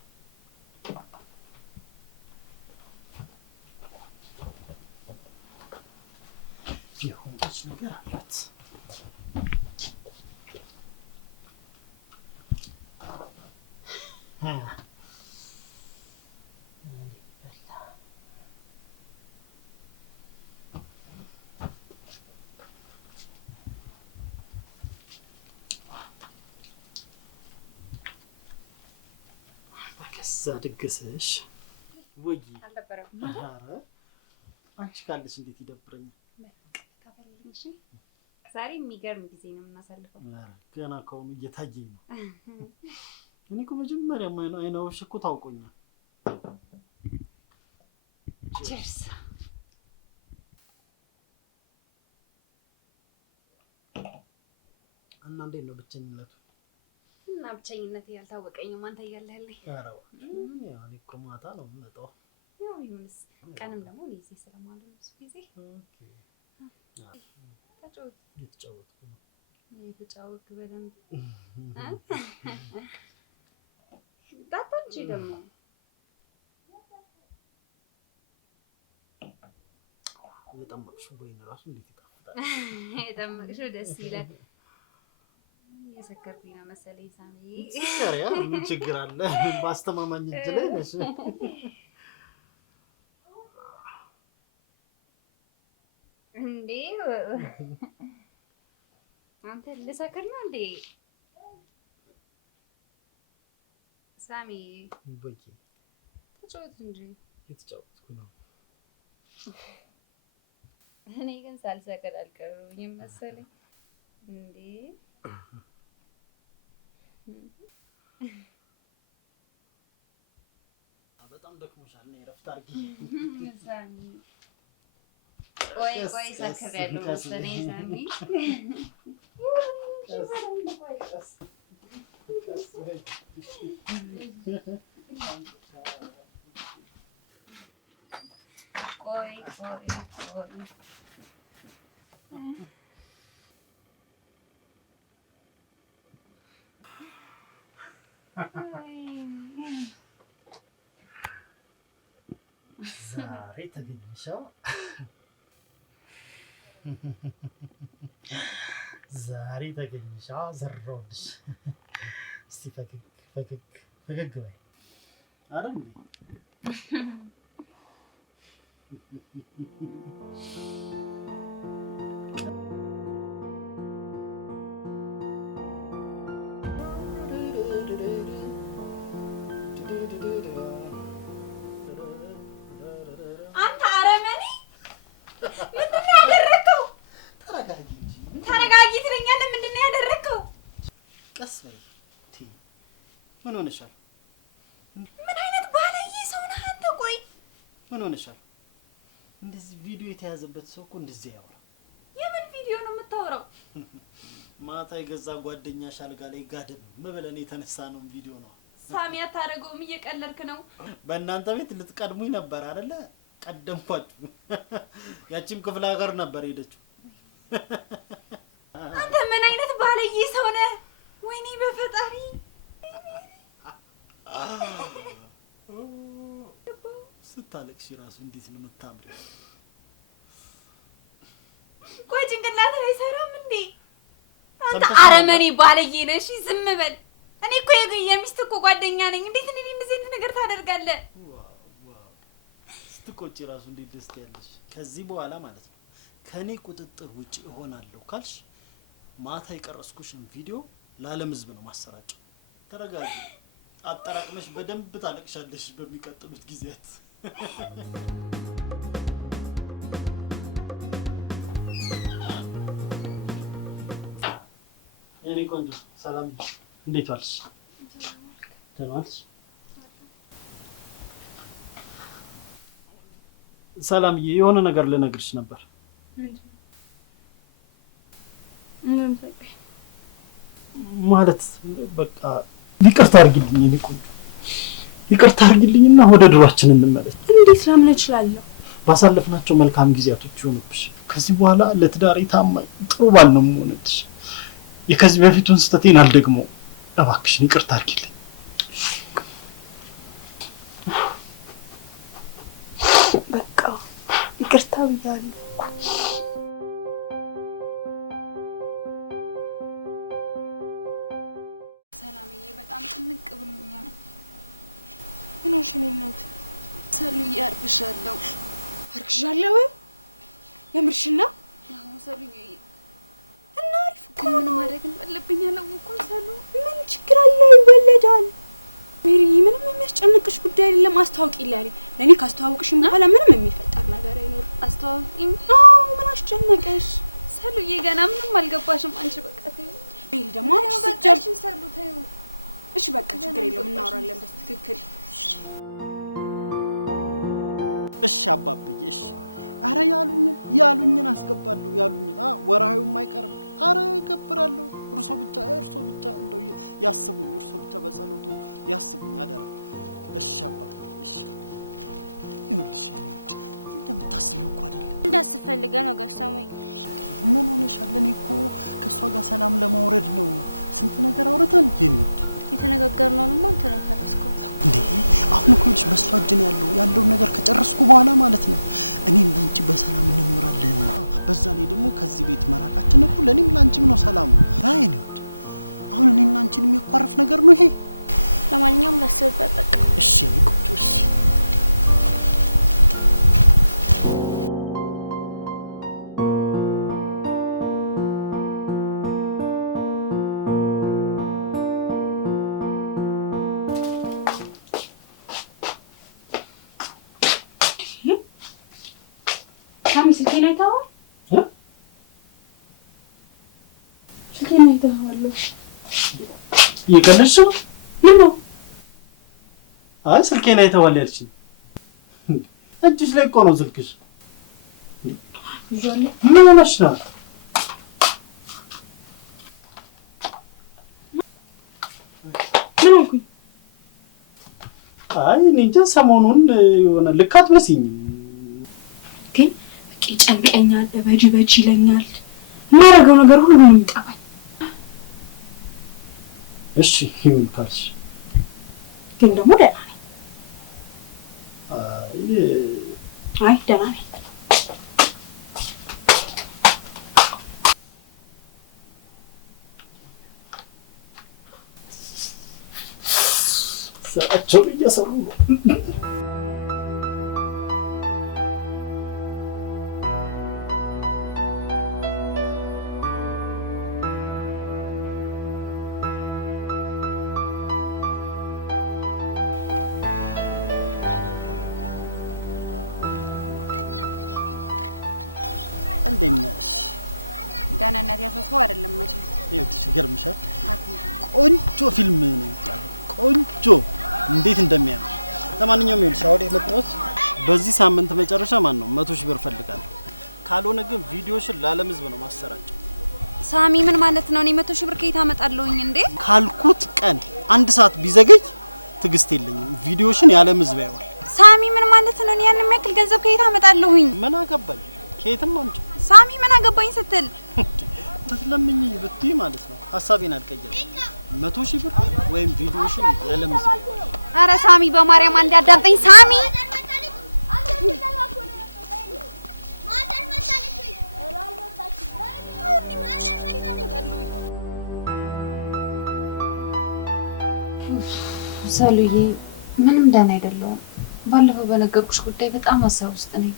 የሆነች ነገር አላት። እዛ ድግስሽ ወይ አልነበረም። ኧረ አንቺ ካለሽ እንዴት ይደብረኛል። እሺ ዛሬ የሚገርም ጊዜ ነው የምናሳልፈው። ገና ከሆኑ እየታየኝ ነው። እኔ እኮ መጀመሪያ አይነውሽ እኮ ታውቆኛል። ቼርስ። እና እንዴት ነው ብቸኝነቱ? እና ብቸኝነት ያልታወቀኝም አንተ እያለህልኝ። ኧረ እኔ እኮ ማታ ነው የምመጣው። ያው ይሁንስ፣ ቀንም ደግሞ እኔ እዚህ ስለማልሆን ብዙ ጊዜ እየተጫወትኩ ነው። እየተጫወትክ በደንብ ዳታ እንጂ ደግሞ የጠመቅሽው ወይን እራሱ እንዴት ይጣፍጣል! የጠመቅሽው ደስ ይላል። የሰከርኩኝ ነው መሰለኝ ሳሚ። ሰከሪያ ምን ችግር አለ? በአስተማማኝ እጅ ላይ ነሽ። እንዴ አንተ ልሰክር ነው እንዴ ሳሚ? ወይ ተጫወት እንጂ። እየተጫወትኩ ነው። እኔ ግን ሳልሰክር አልቀረሁኝም መሰለኝ። እንዴ በጣም ደክሞሻል። ነይ እረፍት አድርጊ ሳሚ። ቆይ ሰክሬያለሁ መሰለኝ ሳሚ። ቆይ ዛሬ ተገኘሽው። ዛሬ ተገኘሽው። ዘራውልሽ። እስቲ ፈገግ በይ አይደል? አንተ አረመኔ ምንድን ነው ያደረከው? ተረጋጊ እንጂ። ተረጋጊ ትለኛለህ። ምንድን ነው ያደረከው? ቀስ በይ። ምን ሆነሻል? ምን አይነት ባለዬ ሰው ነህ አንተ? ቆይ ምን ሆነሻል? እንደዚህ ቪዲዮ የተያዘበት ሰው እኮ እንደዚህ ያወራ። የምን ቪዲዮ ነው የምታወራው? ማታ የገዛ ጓደኛሽ አልጋ ላይ ጋደም ብለን የተነሳ ነው ቪዲዮ ነው። ሳሚ አታደርገውም፣ እየቀለድክ ነው። በእናንተ ቤት ልትቀድሙኝ ነበር አይደለ? ቀደምኳችሁ። ያቺም ክፍለ ሀገር ነበር ሄደችው። አንተ ምን አይነት ባለዬ ሰው ነህ? ወይኔ በፈጣሪ። ስታለቅሽ ራሱ እንዴት ነው የምታምሪ! ቆይ ጭንቅላትህ አይሰራም እንዴ? አንተ አረመኔ ባለዬ ነህ። እሺ ዝም በል። እኔ እኮ የሚስት እኮ ጓደኛ ነኝ። እንዴት እኔ እንደዚህ አይነት ነገር ታደርጋለህ? ስትቆጪ ራሱ እንዴት ደስ ያለሽ! ከዚህ በኋላ ማለት ነው ከኔ ቁጥጥር ውጪ እሆናለሁ ካልሽ ማታ የቀረስኩሽን ቪዲዮ ለዓለም ሕዝብ ነው ማሰራጨው። ተረጋጊ። አጠራቅመሽ በደንብ ታለቅሻለሽ በሚቀጥሉት ጊዜያት። ቆንጆ ሰላም እንዴት ዋልሽ? ደህና ዋልሽ? ሰላምዬ የሆነ ነገር ልነግርሽ ነበር። ማለት በቃ ይቅርታ አድርጊልኝ እኔ ቆንጆ ይቅርታ አድርጊልኝና ወደ ድሯችን እንመለስ። እንዴት ላምን እችላለሁ? ባሳለፍናቸው መልካም ጊዜያቶች ይሆኑብሽ። ከዚህ በኋላ ለትዳሬ ታማኝ ጥሩ ባል ነው የምሆንልሽ። የከዚህ በፊቱን ስህተቴን አልደግመውም። እባክሽን ይቅርታ አድርጊልኝ። በቃ ይቅርታ ብያለሁ። ስልኬን አይተኸዋል? ስልኬን አይተኸዋል? እየቀለድሽ ነው? ምን ነው? አይ ስልኬን አይተኸዋል ያልሽኝ? እጅሽ ላይ እኮ ነው ስልክሽ። ምን ሆነሽ ነው? ምን ሆንኩኝ? አይ እኔ እንጃ ሰሞኑን የሆነ ልክ አትመስይኝም። ግን ይጨንቀኛል፣ በጅ ይለኛል። የማደርገው ነገር ሁሉ ነው የሚጠፋኝ። እሺ ይሁን ካልሽ ግን ደግሞ ደህና ነኝ። አይ ደህና ነኝ። ስራቸውን እየሰሩ ነው። ሳሉዬ ምንም ደህና አይደለሁም። ባለፈው በነገርኩሽ ጉዳይ በጣም ሀሳብ ውስጥ ነኝ።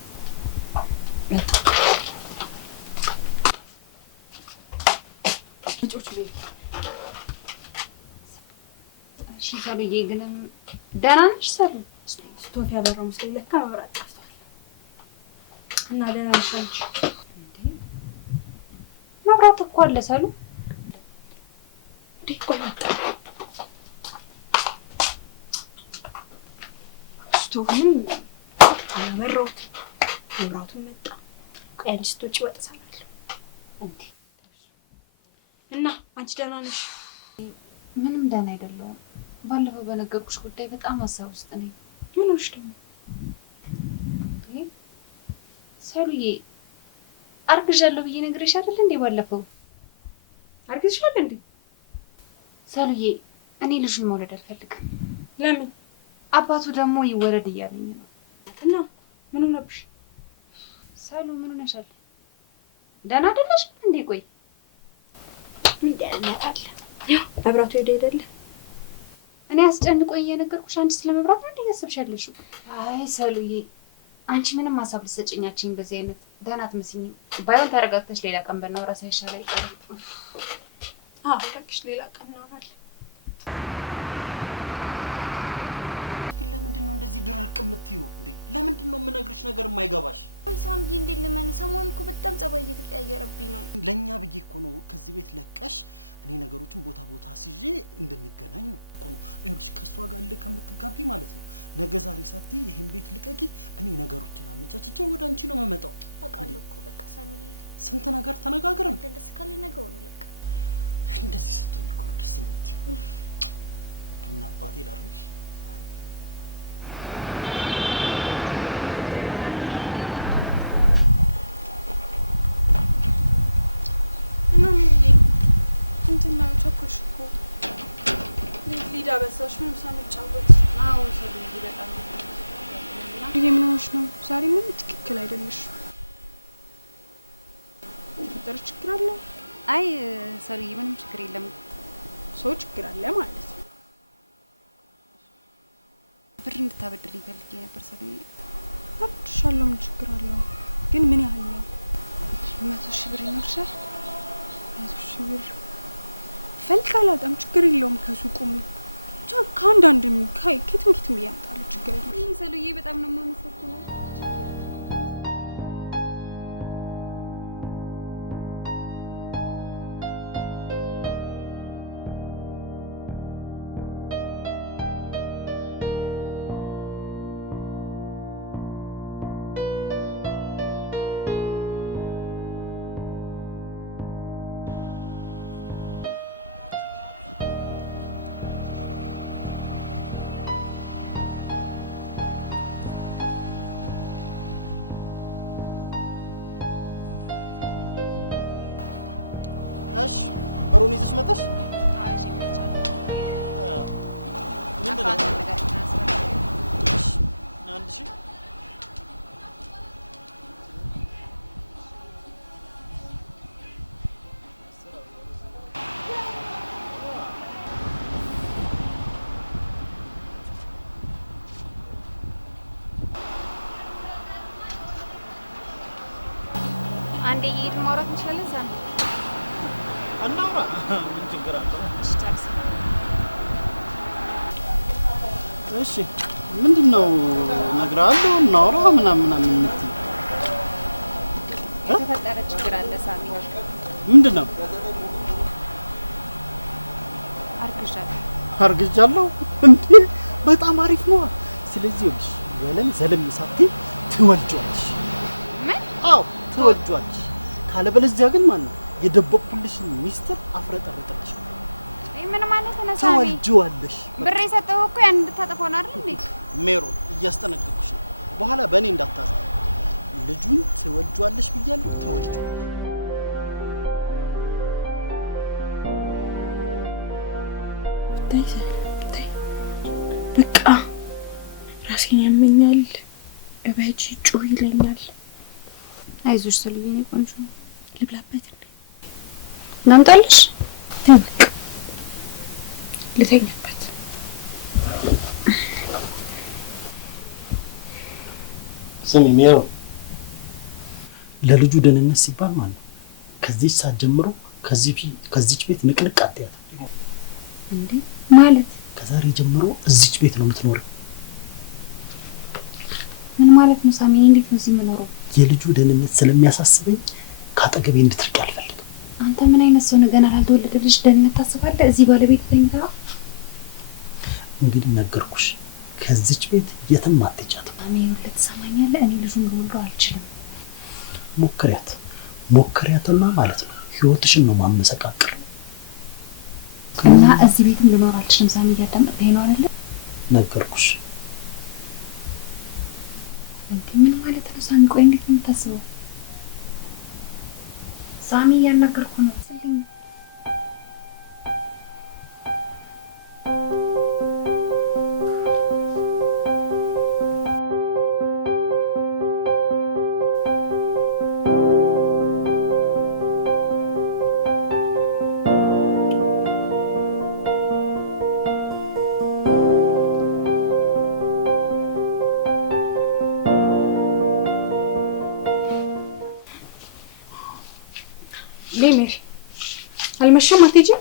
እሺ ሳሉዬ ግን ደህና ነሽ? ሳሉ ስቶፍ ያበራው መስሎኝ ለካ መብራት ጠፍቷል። እና ደህና ነሽ አንቺ? መብራት እኮ አለ ሳሉ። ቆይ መጣ። ስቶቭም አላበራሁት። መብራቱን መጣ። ቆይ አንቺ ስትወጪ ወጥ እሰራለሁ። እንዴ እና አንቺ ደህና ነሽ? ምንም ደህና አይደለሁም። ባለፈው በነገርኩሽ ጉዳይ በጣም ሀሳብ ውስጥ ነኝ። ምን ሆነሽ ደግሞ? ሰሉዬ አርግዣለሁ ብዬ ነግሬሽ አይደል እንዴ? ባለፈው አርግዝሻል እንዴ? ሰሉዬ እኔ ልጁን መውለድ አልፈልግም። ለምን? አባቱ ደግሞ ይወለድ እያለኝ ነው። እና ምን ሆነብሽ? ሰሉ ምን ሆነሻል? ደህና አይደለሽ እንዴ? ቆይ ምን ደህንነት አለ? ያው መብራቱ ሄደ አይደለ? እኔ አስጨንቆኝ እየነገርኩሽ አንቺ ስለመብራት ነው እንዴ ያሰብሻለሽ? አይ ሰሉዬ አንቺ ምንም ሀሳብ ልትሰጭኛችኝ በዚህ አይነት ደህና አትመስይኝም። ባይሆን ተረጋግተሽ ሌላ ቀን ብናወራ ሳይሻል አይቀርም። አዎ እባክሽ ሌላ ቀን እናወራለን። በቃ ራሴን ያመኛል፣ እበጂ ጩህ ይለኛል። አይዞሽ ሰሉዬ እኔ ቆንጆ ልብላበት እንዴ? እናምጣልሽ? በቃ ልተኛበት። ስሚ ሜሮ፣ ለልጁ ደህንነት ሲባል ማለት ነው ከዚህ ሰዓት ጀምሮ ከዚች ቤት ንቅንቅ አትያት። እንዴ ማለት? ከዛሬ ጀምሮ እዚች ቤት ነው የምትኖረው። ምን ማለት ነው ሳሚ? እንዴት ነው እዚህ የምኖረው? የልጁ ደህንነት ስለሚያሳስበኝ ከአጠገቤ እንድትርቂ አልፈልግም። አንተ ምን አይነት ሰው ነህ? ገና ላልተወለደ ልጅ ደህንነት ታስባለህ? እዚህ ባለቤት ተኝታ። እንግዲህ ነገርኩሽ፣ ከዚች ቤት የትም አትሄጃትም። አሜን ሁለት ትሰማኛለህ? እኔ ልጁን ልወልደው አልችልም። ሞክሪያትና ማለት ነው ህይወትሽን ነው ማመሰቃቀል። እና እዚህ ቤትም ልኖር አልችልም። ሳሚ እያዳመጥከኝ ነው አይደለ? ነገርኩሽ። እንዴ ምን ማለት ነው ሳሚ? ቆይ እንዴት ነው የምታስበው? ሳሚ እያናገርኩ ነው። ስለኝ ሜሪ አልመሸም? አትሄጂም?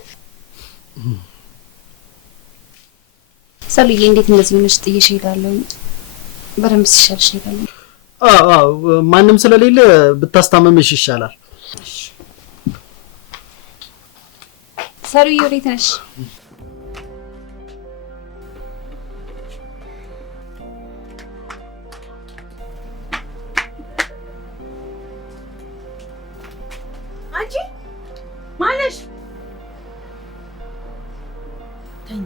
ሰሉዬ እንዴት እንደዚህ ሆነሽ ጥዬሽ እሄዳለሁ? በደንብ ሲሻልሽ እሄዳለሁ። ማንም ስለሌለ ብታስታመምሽ ይሻላል። ሰሉዬ ወዴት ነሽ? አንቺ ማነሽ? ተኝ